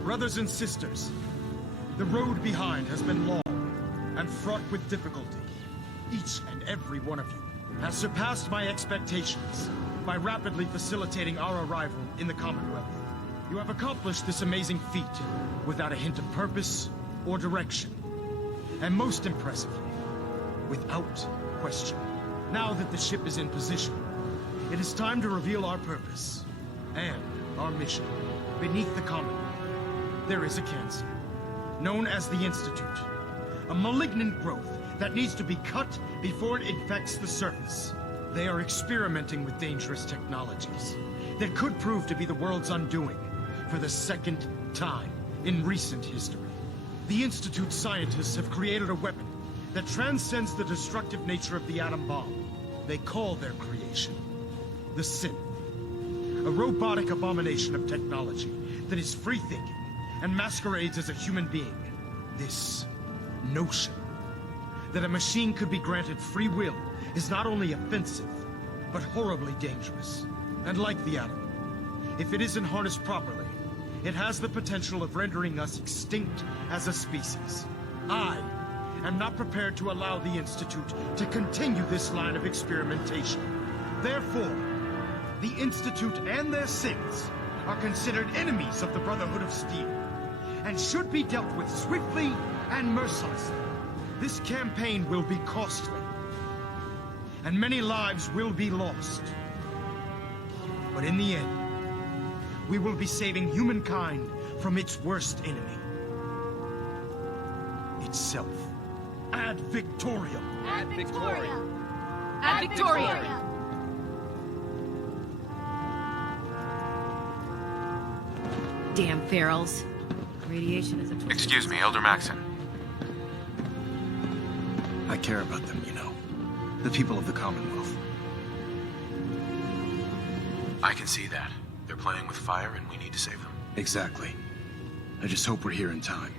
Brothers and sisters, the road behind has been long and fraught with difficulty. Each and every one of you has surpassed my expectations by rapidly facilitating our arrival in the Commonwealth. You have accomplished this amazing feat without a hint of purpose or direction. And most impressively, without question. Now that the ship is in position, it is time to reveal our purpose and our mission. Beneath the Commonwealth, there is a cancer, known as the Institute. A malignant growth that needs to be cut before it infects the surface. They are experimenting with dangerous technologies that could prove to be the world's undoing for the second time in recent history. The Institute scientists have created a weapon that transcends the destructive nature of the atom bomb. They call their creation the Synth. A robotic abomination of technology that is free-thinking and masquerades as a human being. This notion that a machine could be granted free will is not only offensive, but horribly dangerous. And like the atom, if it isn't harnessed properly, it has the potential of rendering us extinct as a species. I am not prepared to allow the Institute to continue this line of experimentation. Therefore, the Institute and their synths are considered enemies of the Brotherhood of Steel, and should be dealt with swiftly and mercilessly. This campaign will be costly, and many lives will be lost. But in the end, we will be saving humankind from its worst enemy. Itself. Ad Victoriam! Ad Victoriam! Ad Victoriam! Damn ferals. Radiation is a... Excuse me, Elder Maxson. I care about them, you know. The people of the Commonwealth. I can see that. They're playing with fire and we need to save them. Exactly. I just hope we're here in time.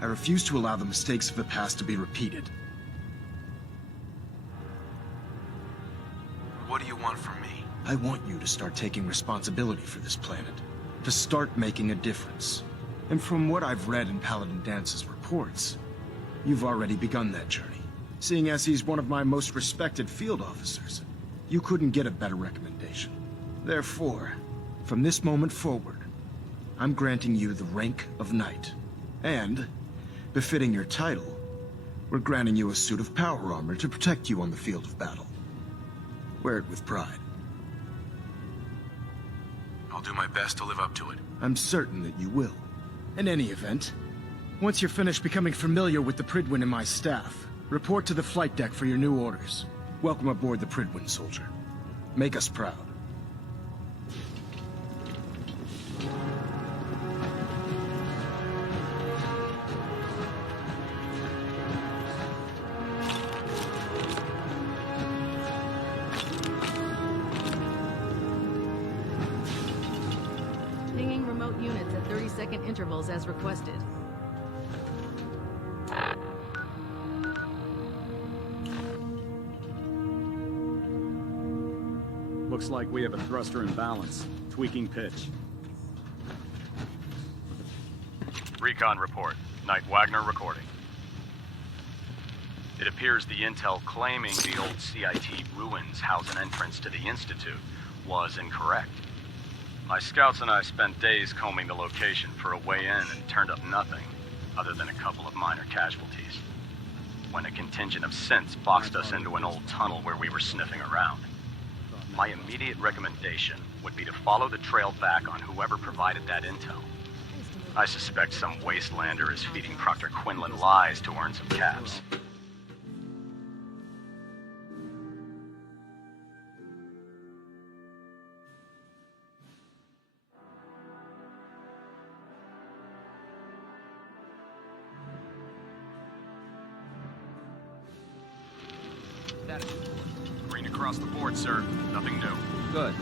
I refuse to allow the mistakes of the past to be repeated. What do you want from me? I want you to start taking responsibility for this planet. To start making a difference. And from what I've read in Paladin Dance's reports, you've already begun that journey. Seeing as he's one of my most respected field officers, you couldn't get a better recommendation. Therefore, from this moment forward, I'm granting you the rank of Knight. And, befitting your title, we're granting you a suit of power armor to protect you on the field of battle. Wear it with pride. I'll do my best to live up to it. I'm certain that you will. In any event, once you're finished becoming familiar with the Pridwin and my staff, report to the flight deck for your new orders. Welcome aboard the Pridwin, soldier. Make us proud. Pinging remote units at 30-second intervals as requested. Looks like we have a thruster imbalance. Tweaking pitch. Recon report. Knight Wagner recording. It appears the intel claiming the old CIT ruins house an entrance to the Institute was incorrect. My scouts and I spent days combing the location for a way in and turned up nothing, other than a couple of minor casualties. When a contingent of synths boxed us into an old tunnel where we were sniffing around. My immediate recommendation would be to follow the trail back on whoever provided that intel. I suspect some wastelander is feeding Proctor Quinlan lies to earn some caps. Green across the board, sir. Nothing new. Good.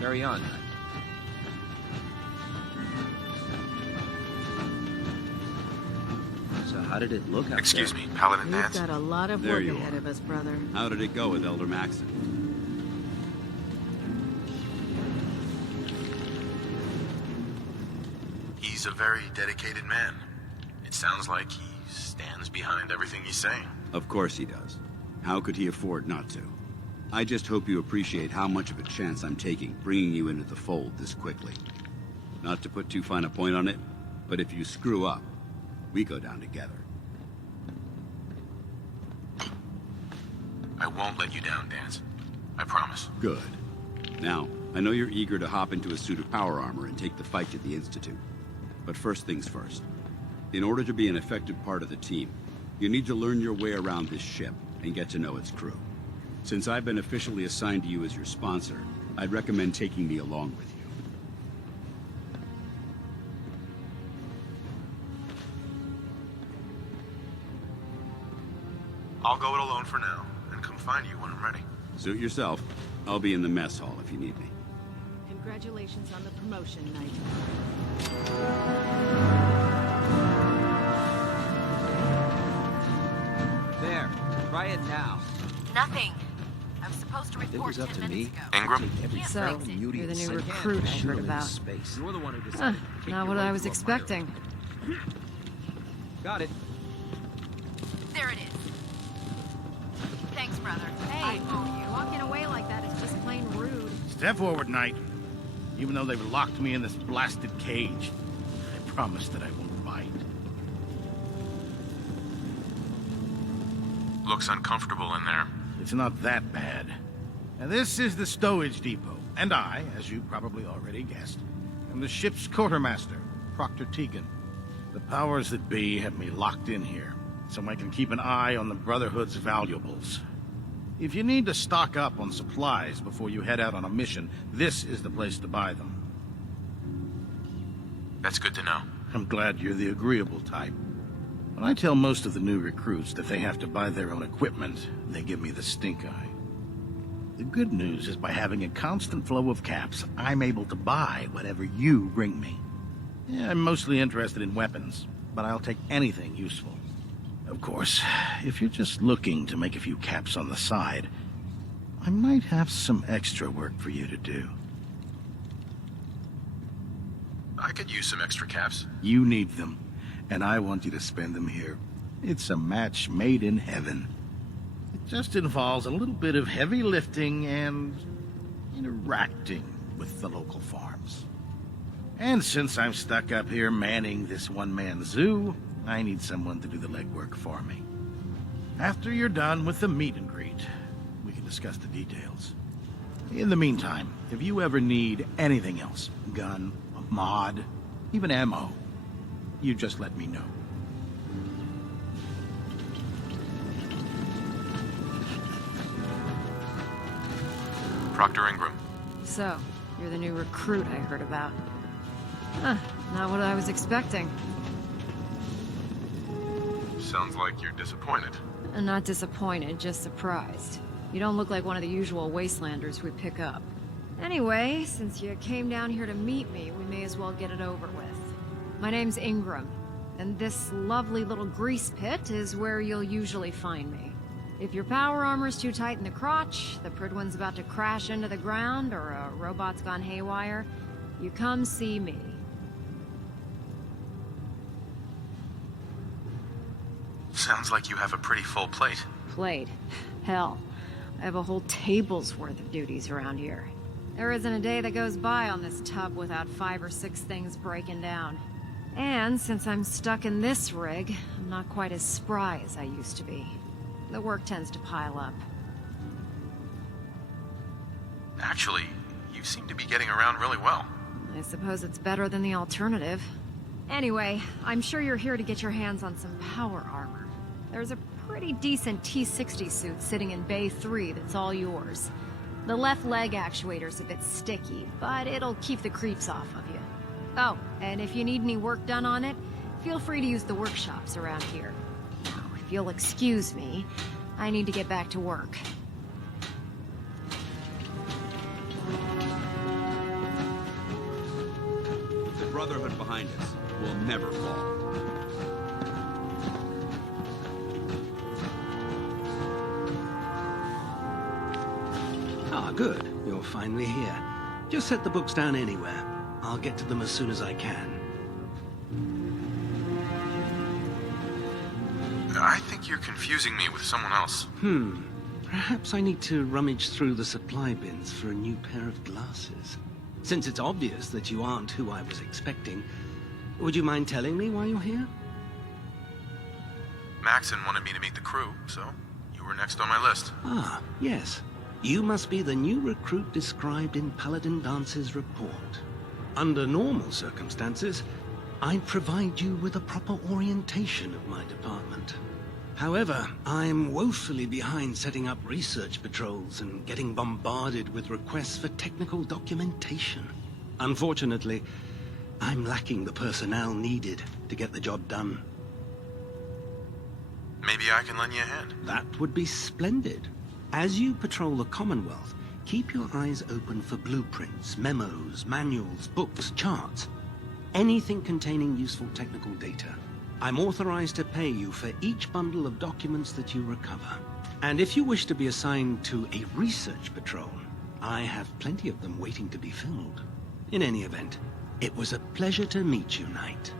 Carry on. So how did it look out Excuse there? me, Paladin We've Nance? got a lot of There work you ahead are. of us, brother. How did it go with Elder Maxon? He's a very dedicated man. It sounds like he stands behind everything he's saying. Of course he does. How could he afford not to? I just hope you appreciate how much of a chance I'm taking bringing you into the fold this quickly. Not to put too fine a point on it, but if you screw up, we go down together. I won't let you down, Dance. I promise. Good. Now, I know you're eager to hop into a suit of power armor and take the fight to the Institute. But first things first. In order to be an effective part of the team, you need to learn your way around this ship and get to know its crew. Since I've been officially assigned to you as your sponsor, I'd recommend taking me along with you. I'll go it alone for now, and come find you when I'm ready. Suit yourself. I'll be in the mess hall if you need me. Congratulations on the promotion, Knight. There. Try it now. Nothing. I was supposed to If it report was up 10 to minutes me, ago. Ingram? So, you're the new recruit I heard about. You're the one who Huh, decided to take not your what way I was to a expecting. Got it. There it is. Thanks, brother. Hey, walking away like that is just plain rude. Step forward, Knight. Even though they've locked me in this blasted cage, I promise that I won't bite. Looks uncomfortable in there. It's not that bad. Now, this is the stowage depot, and I, as you probably already guessed, am the ship's quartermaster, Proctor Tegan. The powers that be have me locked in here, so I can keep an eye on the Brotherhood's valuables. If you need to stock up on supplies before you head out on a mission, this is the place to buy them. That's good to know. I'm glad you're the agreeable type. When I tell most of the new recruits that they have to buy their own equipment, they give me the stink eye. The good news is by having a constant flow of caps, I'm able to buy whatever you bring me. Yeah, I'm mostly interested in weapons, but I'll take anything useful. Of course, if you're just looking to make a few caps on the side, I might have some extra work for you to do. I could use some extra caps. You need them, and I want you to spend them here. It's a match made in heaven. It just involves a little bit of heavy lifting and interacting with the local farms. And since I'm stuck up here manning this one-man zoo, I need someone to do the legwork for me. After you're done with the meet and greet, we can discuss the details. In the meantime, if you ever need anything else, gun, a mod, even ammo, you just let me know. Proctor Ingram. So, you're the new recruit I heard about. Huh, not what I was expecting. Sounds like you're disappointed. I'm not disappointed, just surprised. You don't look like one of the usual wastelanders we pick up. Anyway, since you came down here to meet me, we may as well get it over with. My name's Ingram, and this lovely little grease pit is where you'll usually find me. If your power armor's too tight in the crotch, the Pridwin's about to crash into the ground, or a robot's gone haywire, you come see me. Sounds like you have a pretty full plate. Plate? Hell, I have a whole table's worth of duties around here. There isn't a day that goes by on this tub without 5 or 6 things breaking down. And since I'm stuck in this rig, I'm not quite as spry as I used to be. The work tends to pile up. Actually, you seem to be getting around really well. I suppose it's better than the alternative. Anyway, I'm sure you're here to get your hands on some power armor. There's a pretty decent T-60 suit sitting in Bay 3 that's all yours. The left leg actuator's a bit sticky, but it'll keep the creeps off of you. Oh, and if you need any work done on it, feel free to use the workshops around here. Now, if you'll excuse me, I need to get back to work. The Brotherhood behind us will never fall. Ah, good. You're finally here. Just set the books down anywhere. I'll get to them as soon as I can. I think you're confusing me with someone else. Perhaps I need to rummage through the supply bins for a new pair of glasses. Since it's obvious that you aren't who I was expecting, would you mind telling me why you're here? Maxon wanted me to meet the crew, so you were next on my list. Ah, yes. You must be the new recruit described in Paladin Dance's report. Under normal circumstances, I'd provide you with a proper orientation of my department. However, I'm woefully behind setting up research patrols and getting bombarded with requests for technical documentation. Unfortunately, I'm lacking the personnel needed to get the job done. Maybe I can lend you a hand. That would be splendid. As you patrol the Commonwealth, keep your eyes open for blueprints, memos, manuals, books, charts. Anything containing useful technical data. I'm authorized to pay you for each bundle of documents that you recover. And if you wish to be assigned to a research patrol, I have plenty of them waiting to be filled. In any event, it was a pleasure to meet you, Knight.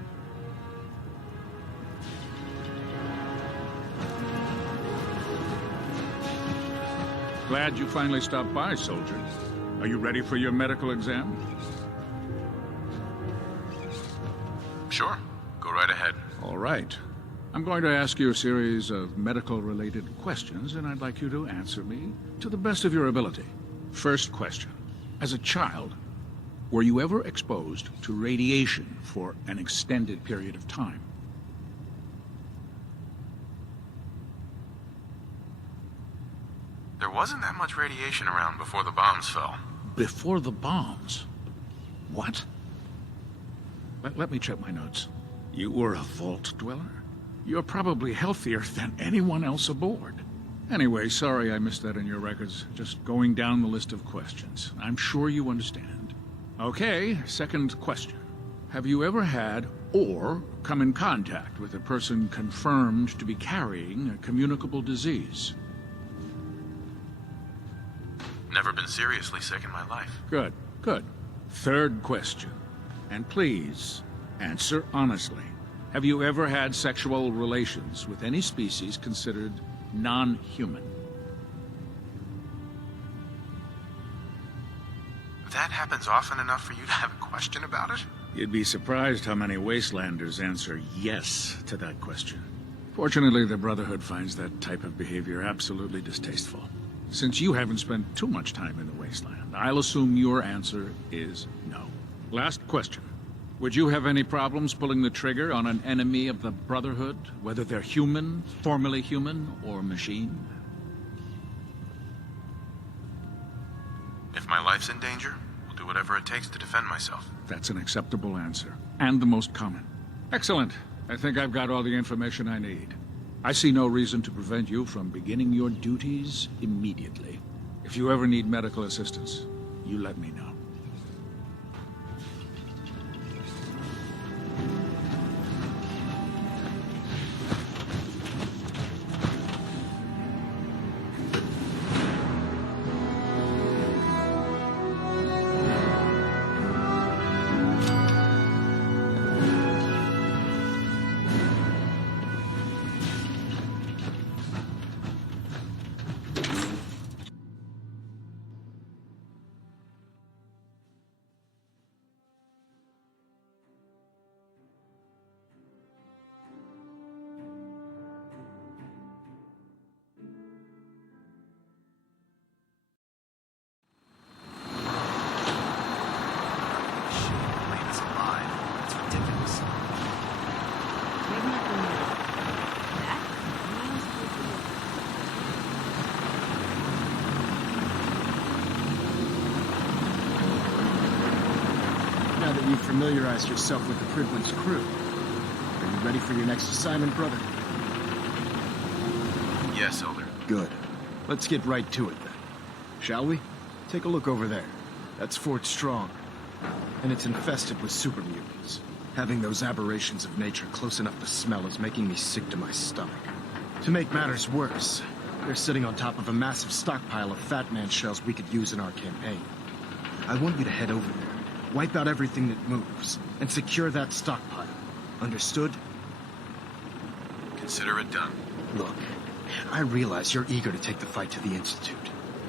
Glad you finally stopped by, soldier. Are you ready for your medical exam? Sure. Go right ahead. All right. I'm going to ask you a series of medical-related questions, and I'd like you to answer me to the best of your ability. First question. As a child, were you ever exposed to radiation for an extended period of time? There wasn't that much radiation around before the bombs fell. Before the bombs? What? Let me check my notes. You were a vault dweller? You're probably healthier than anyone else aboard. Anyway, sorry I missed that in your records. Just going down the list of questions. I'm sure you understand. Okay, second question. Have you ever had or come in contact with a person confirmed to be carrying a communicable disease? Never been seriously sick in my life. Good, good. Third question. And please, answer honestly. Have you ever had sexual relations with any species considered non-human? That happens often enough for you to have a question about it? You'd be surprised how many Wastelanders answer yes to that question. Fortunately, the Brotherhood finds that type of behavior absolutely distasteful. Since you haven't spent too much time in the Wasteland, I'll assume your answer is no. Last question. Would you have any problems pulling the trigger on an enemy of the Brotherhood, whether they're human, formerly human, or machine? If my life's in danger, we'll do whatever it takes to defend myself. That's an acceptable answer, and the most common. Excellent. I think I've got all the information I need. I see no reason to prevent you from beginning your duties immediately. If you ever need medical assistance, you let me know. now that you've familiarized yourself with the Pridwin's crew. Are you ready for your next assignment, brother? Yes, Elder. Good. Let's get right to it then. Shall we? Take a look over there. That's Fort Strong. And it's infested with super mutants. Having those aberrations of nature close enough to smell is making me sick to my stomach. To make matters worse, they're sitting on top of a massive stockpile of Fat Man shells we could use in our campaign. I want you to head over there, wipe out everything that moves, and secure that stockpile. Understood? Consider it done. Look, I realize you're eager to take the fight to the Institute,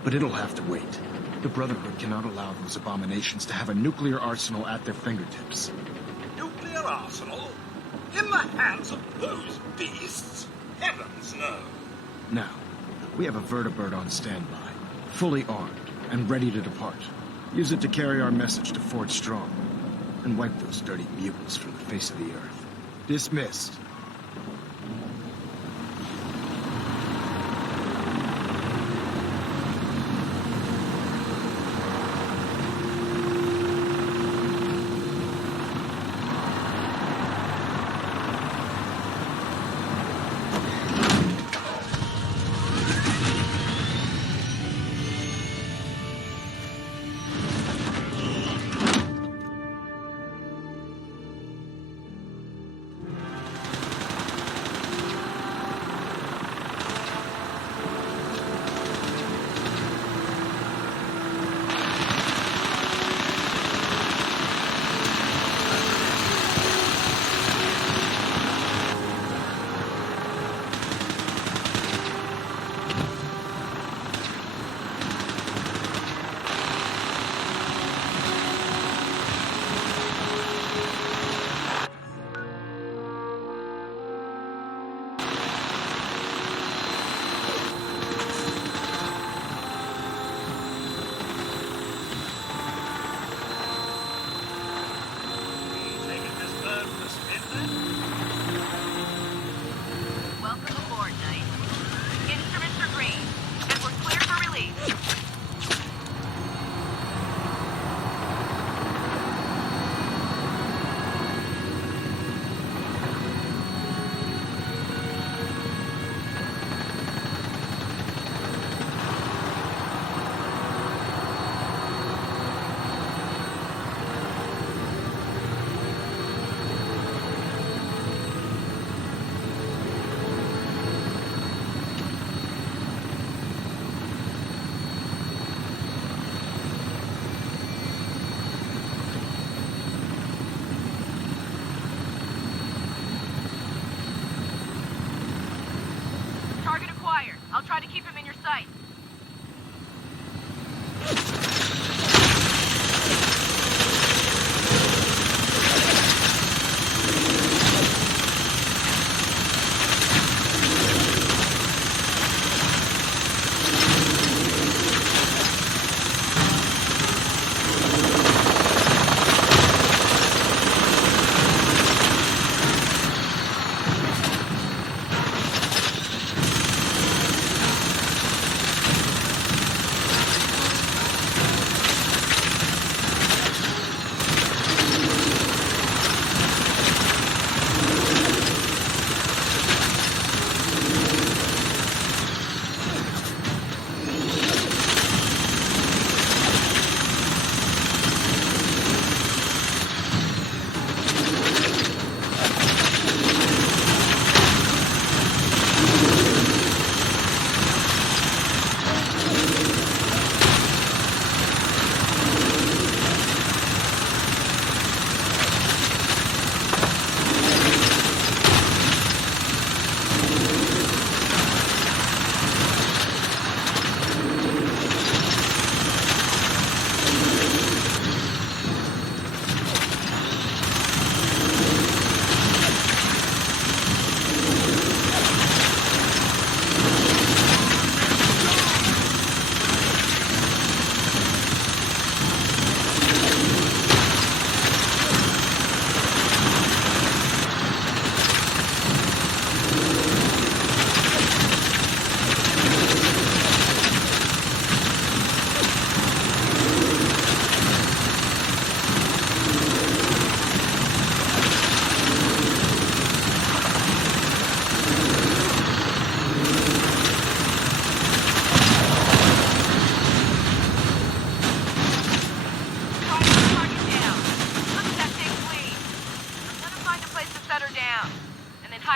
but it'll have to wait. The Brotherhood cannot allow those abominations to have a nuclear arsenal at their fingertips. Nuclear arsenal? In the hands of those beasts? Heavens, no. Now, we have a vertibird on standby, fully armed and ready to depart. Use it to carry our message to Fort Strong, and wipe those dirty mutants from the face of the earth. Dismissed.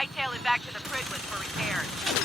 hightail it back to the Pridwood for repairs.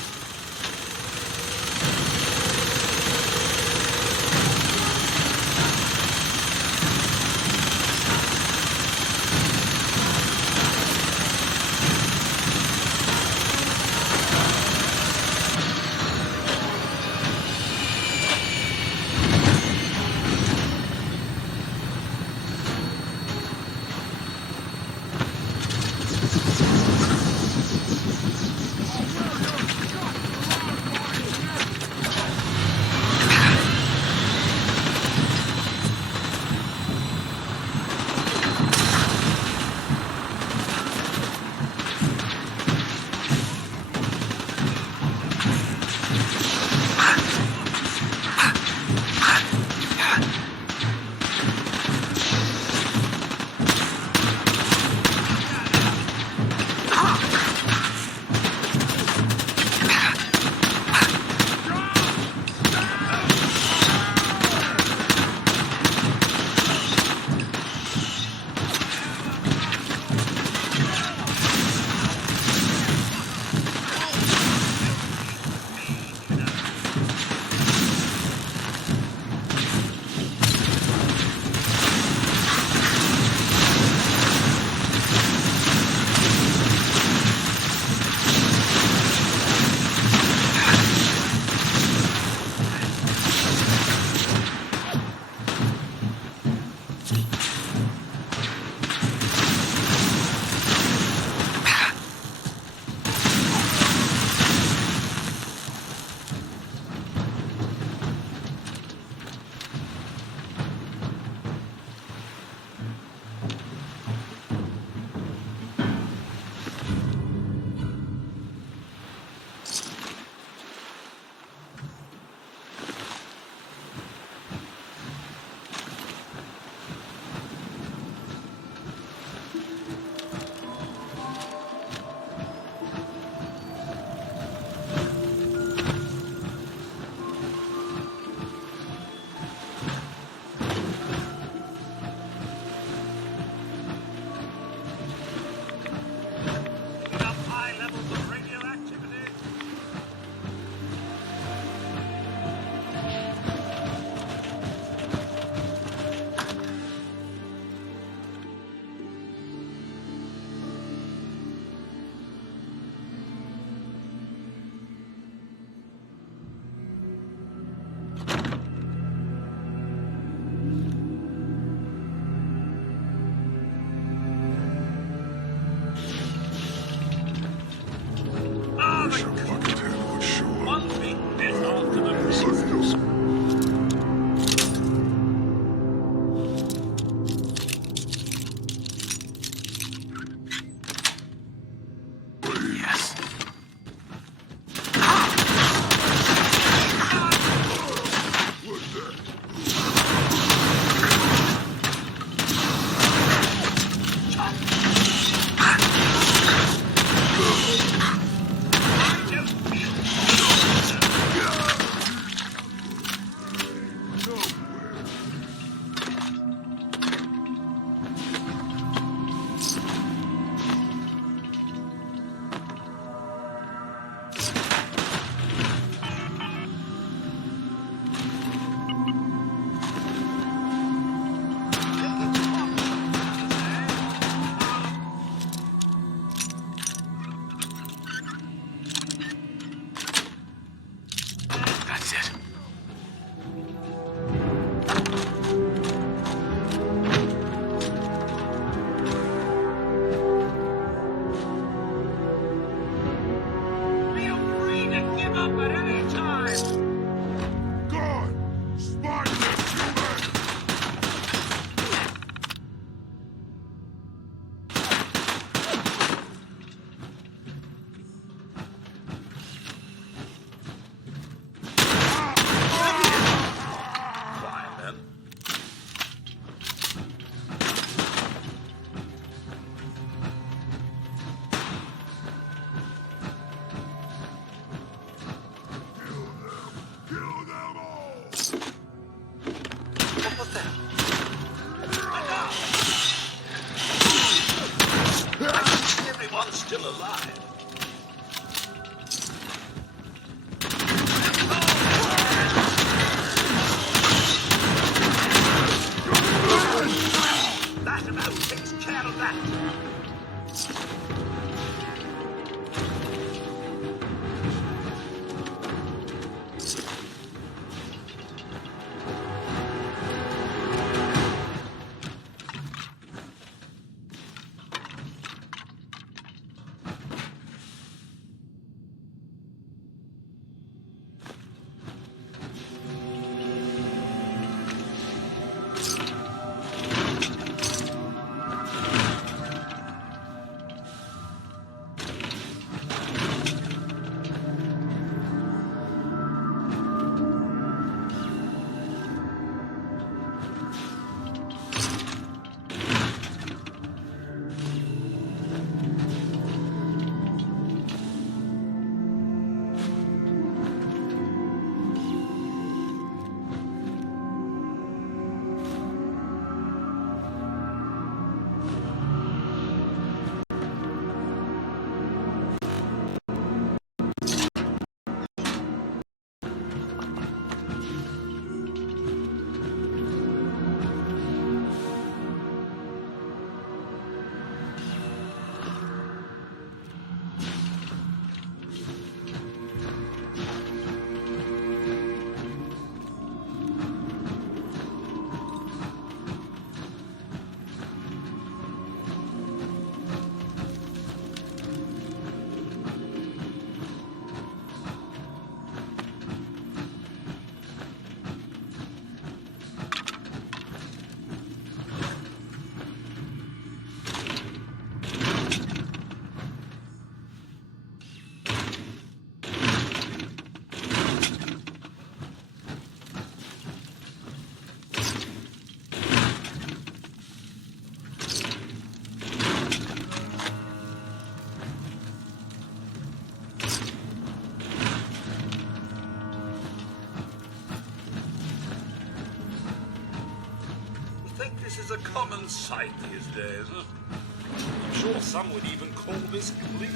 think this is a common sight these days. I'm sure some would even call this glee.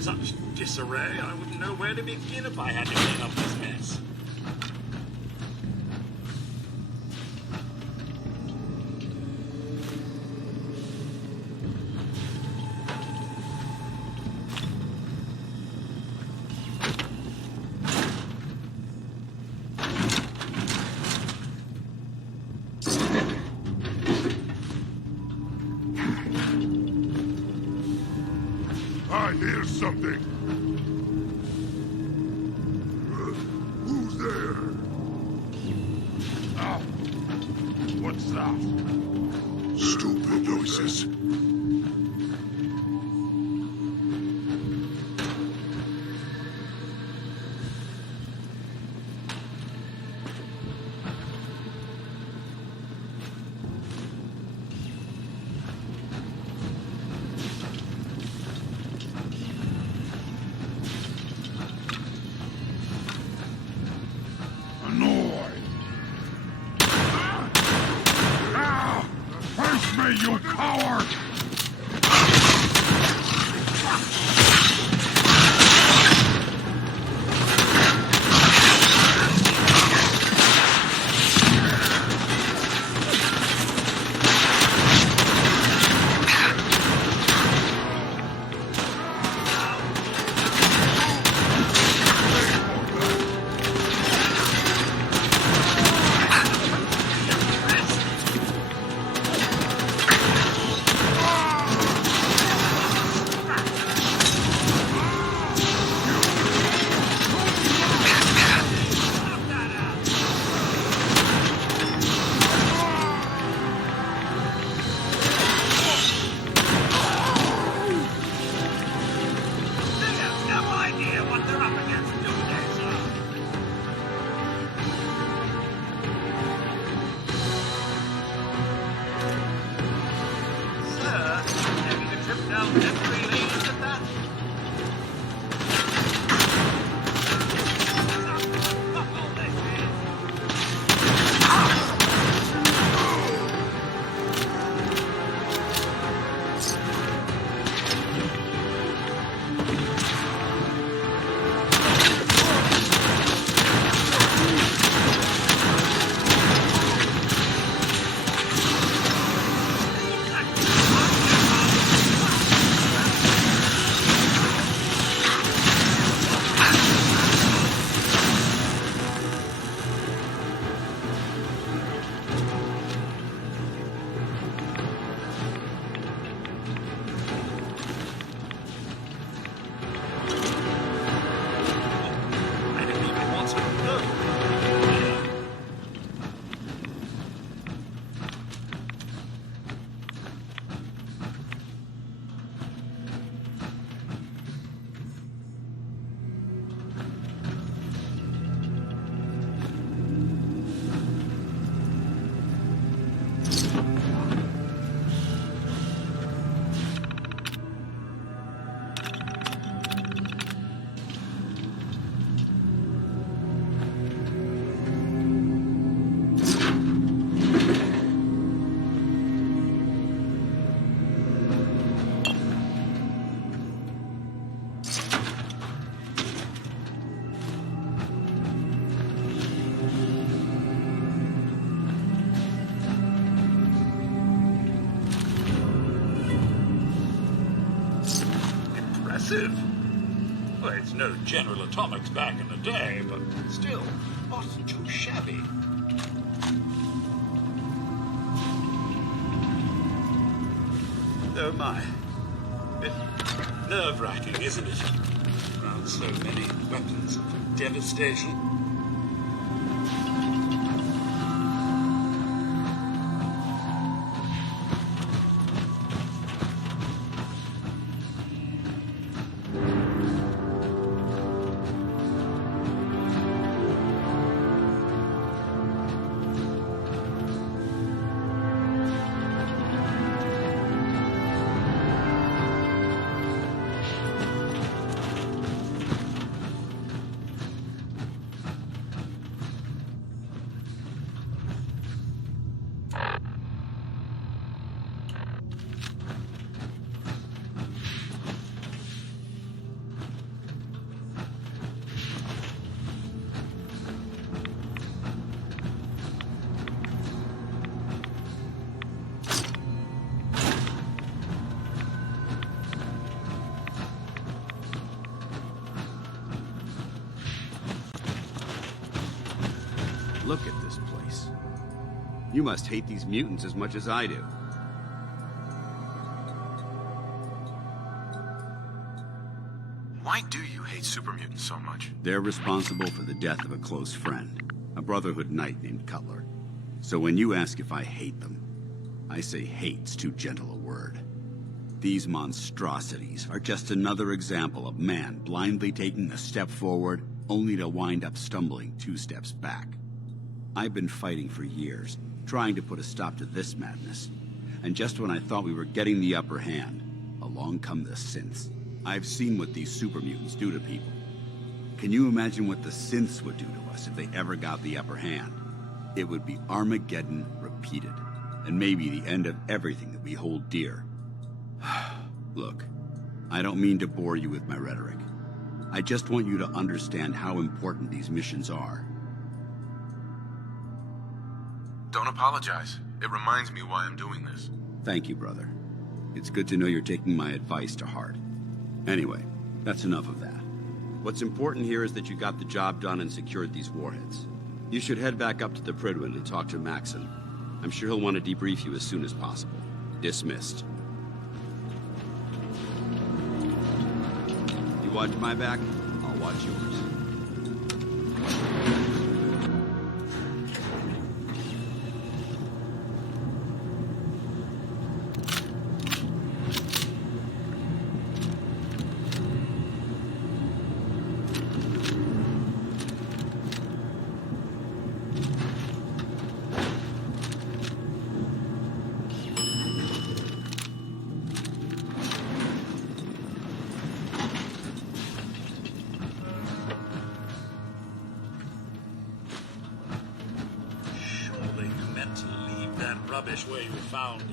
Such disarray, I wouldn't know where to begin if I had to clean up this mess. I hear something. Who's there? Oh, what's that? Stupid noises. Face me, you coward! impressive. Well, it's no General Atomics back in the day, but still, not too shabby. Oh my. Bit nerve-wracking, isn't it? Around so many weapons of devastation. Look at this place. You must hate these mutants as much as I do. Why do you hate super mutants so much? They're responsible for the death of a close friend, a Brotherhood knight named Cutler. So when you ask if I hate them, I say hate's too gentle a word. These monstrosities are just another example of man blindly taking a step forward, only to wind up stumbling 2 steps back. I've been fighting for years, trying to put a stop to this madness. And just when I thought we were getting the upper hand, along come the synths. I've seen what these super mutants do to people. Can you imagine what the synths would do to us if they ever got the upper hand? It would be Armageddon repeated, and maybe the end of everything that we hold dear. Look, I don't mean to bore you with my rhetoric. I just want you to understand how important these missions are. Don't apologize. It reminds me why I'm doing this. Thank you, brother. It's good to know you're taking my advice to heart. Anyway, that's enough of that. What's important here is that you got the job done and secured these warheads. You should head back up to the Prydwen and talk to Maxon. I'm sure he'll want to debrief you as soon as possible. Dismissed. You watch my back, I'll watch yours. Rubbish where you found it.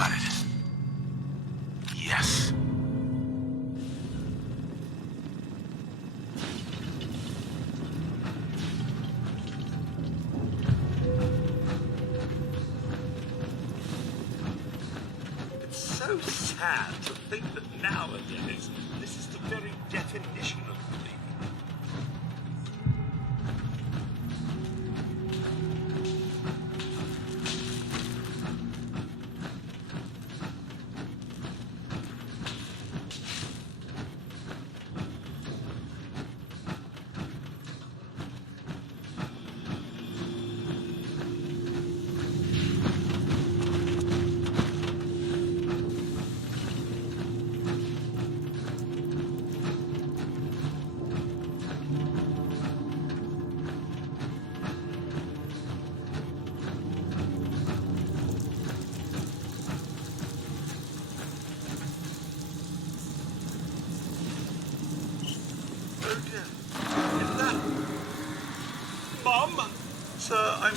got it. Yes. It's so sad to think that nowadays, this is the very definition of belief. Mom? Sir, I'm